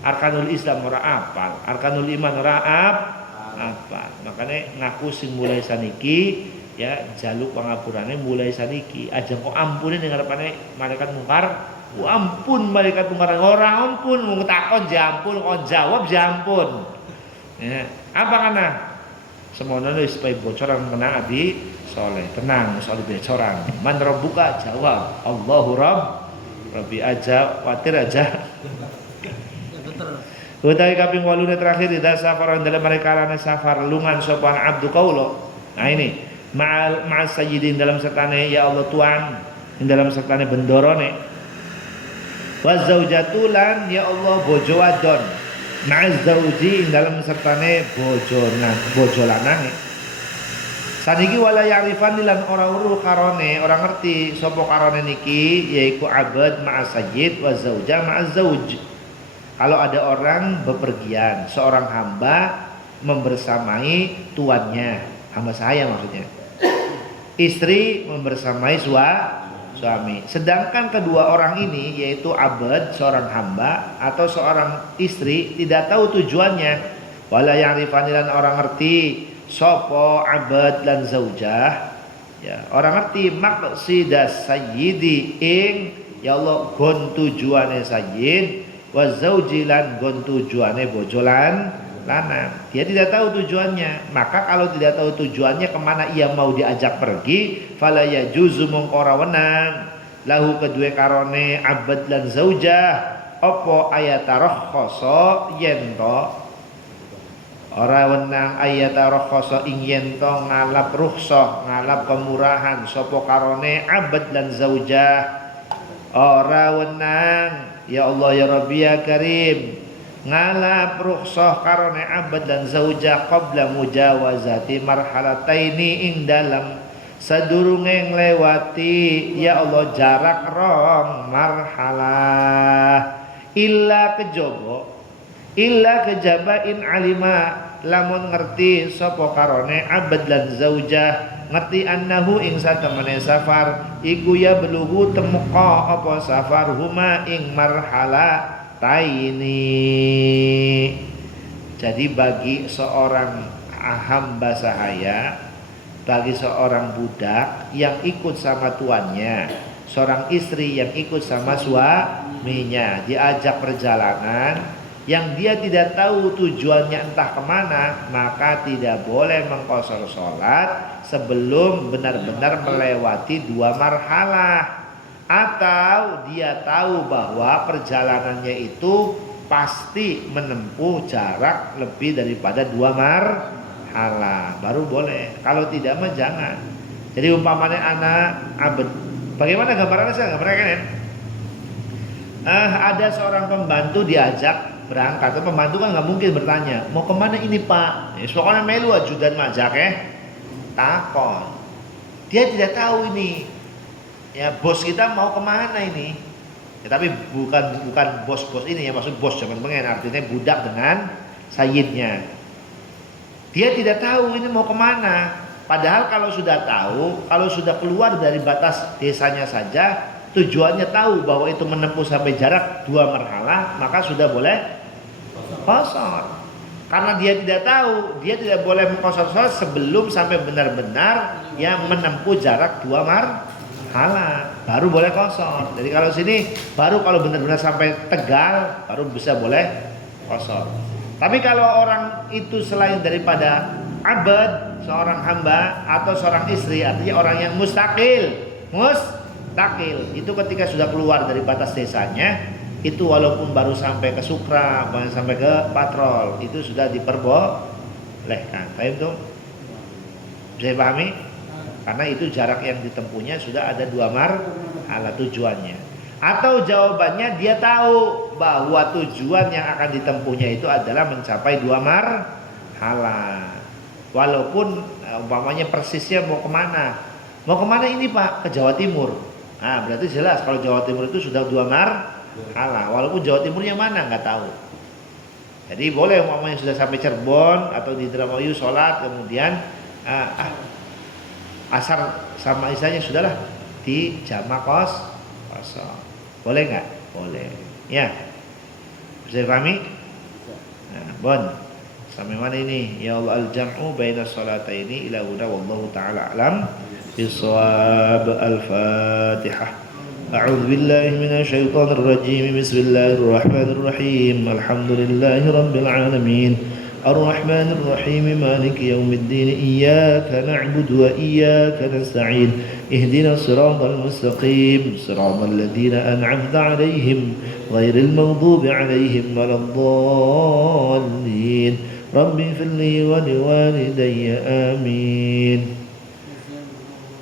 Arkanul Islam ora apal, arkanul iman ora apal. Makanya ngaku sing mulai saniki ya jaluk pangapurane mulai saniki. Aja kok ampune ning ngarepane malaikat mungkar. Ampun malaikat mungkar ora ampun mung takon jampun kon jawab jampun. Ya, apa kana? Semono wis supaya bocoran kena Abi Soleh. Tenang soal bocoran. Man rabbuka jawab Allahu Rabbi aja khawatir aja. Utai kaping 8 terakhir ida safar dalam mereka lana safar lungan sopan abdu kaulo. Nah ini ma'al sayyidin dalam sertane ya Allah Tuhan dalam sertane bendorone. Wa zaujatulan ya Allah bojo wadon ma'az zauji dalam sertane bojo lanang. Saniki wala ya'rifan lan ora weruh karone ora ngerti sapa karone niki yaiku abad ma'as sayyid wa zauja ma'az zauj. Kalau ada orang bepergian, seorang hamba membersamai tuannya, hamba saya maksudnya. Istri membersamai suami. Sedangkan kedua orang ini yaitu abad seorang hamba atau seorang istri tidak tahu tujuannya. Wala ya'rifani lan orang ngerti sapa abad lan zaujah. Ya, orang ngerti maqsidas sayyidi ing ya Allah gon tujuane sayyid wa zaujilan gon tujuane bojolan lanang. Dia tidak tahu tujuannya. Maka kalau tidak tahu tujuannya kemana ia mau diajak pergi, fala yajuzu mung ora wenang lahu kedue karone abad lan zaujah apa ayatarahkhasa yen to ora wenang ayatarahkhasa ing yen to ngalap rukhsah ngalap kemurahan sapa karone abad lan zaujah ora wenang ya Allah ya Rabbi ya Karim ngalap rukhsah karone abad dan zaujah qabla mujawazati marhalataini ing dalam sadurunge nglewati ya Allah jarak rong marhalah illa kejaba in alima lamun ngerti sapa karone abad lan zaujah ngerti annahu ing satemene safar iku ya beluhu temuka apa safar huma ing marhala taini. Jadi bagi seorang hamba sahaya, bagi seorang budak yang ikut sama tuannya, seorang istri yang ikut sama suaminya diajak perjalanan yang dia tidak tahu tujuannya entah kemana, maka tidak boleh mengqashar sholat sebelum benar-benar melewati 2 marhalah. Atau dia tahu bahwa perjalanannya itu pasti menempuh jarak lebih daripada 2 marhalah, baru boleh. Kalau tidak mah jangan. Jadi umpamanya anak abad, bagaimana gambarannya? Saya gambarkan ya. Ada seorang pembantu diajak berangkat, atau pembantu kan nggak mungkin bertanya mau kemana ini pak, pokoknya melu ajudan majak takon. Dia tidak tahu ini ya bos kita mau kemana ini ya, tapi bukan bos ini ya, maksud bos zaman pengen artinya budak dengan sayyidnya. Dia tidak tahu ini mau kemana, padahal kalau sudah tahu, kalau sudah keluar dari batas desanya saja, tujuannya tahu bahwa itu menempuh sampai jarak 2 marhalah, maka sudah boleh qashar. Karena dia tidak tahu, dia tidak boleh mengqashar sholat sebelum sampai benar-benar yang menempuh jarak 2 marhalah, baru boleh qashar. Jadi kalau sini baru kalau benar-benar sampai Tegal baru bisa boleh qashar. Tapi kalau orang itu selain daripada abad, seorang hamba atau seorang istri, artinya orang yang mustaqil, itu ketika sudah keluar dari batas desanya, itu walaupun baru sampai ke Sukra, baru sampai ke Patrol, itu sudah diperbolehkan. Paham tuh? Bisa dipahami? Karena itu jarak yang ditempuhnya sudah ada 2 marhalah tujuannya. Atau jawabannya dia tahu bahwa tujuan yang akan ditempuhnya itu adalah mencapai 2 marhalah. Walaupun umpamanya persisnya mau kemana? Mau kemana ini pak? Ke Jawa Timur. Nah berarti jelas kalau Jawa Timur itu sudah 2 marhalah. Walaupun Jawa Timurnya mana nggak tahu. Jadi boleh umpamanya sudah sampai Cirebon atau di Indramayu sholat, kemudian asar sama isanya sudahlah di jamak kosong. Boleh nggak? Boleh. Ya. Bisa dipahami? Nah, bon. Sampai mana ini? Ya Allah al-jam'u baina salataini ila huna wallahu ta'ala alam bisawab. Al-Fatihah. أعوذ بالله من الشيطان الرجيم بسم الله الرحمن الرحيم الحمد لله رب العالمين الرحمن الرحيم مالك يوم الدين إياك نعبد وإياك نستعين اهدنا الصراط المستقيم صراط الذين أنعمت عليهم غير المغضوب عليهم ولا الضالين رب اغفر لي ولوالدي آمين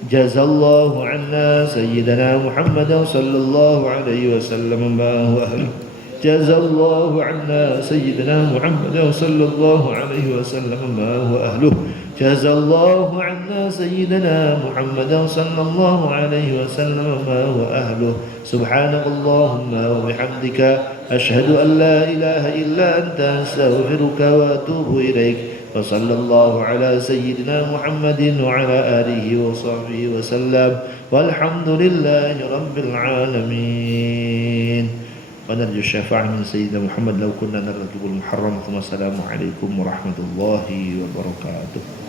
جزا الله عنا سيدنا محمد صلى الله عليه وسلم ما هو أهله جزا الله عنا سيدنا محمد صلى الله عليه وسلم ما هو أهله جزا الله عنا سيدنا محمد صلى الله عليه وسلم ما هو أهله سبحانك اللهم وبحمدك أشهد أن لا إله إلا أنت أستغفرك وأتوب إليك وصلى الله على سيدنا محمد وعلى آله وصحبه وسلم والحمد لله رب العالمين ونرجو الشفاعة من سيدنا محمد لو كنا نرتب المحرم ثم السلام عليكم ورحمة الله وبركاته.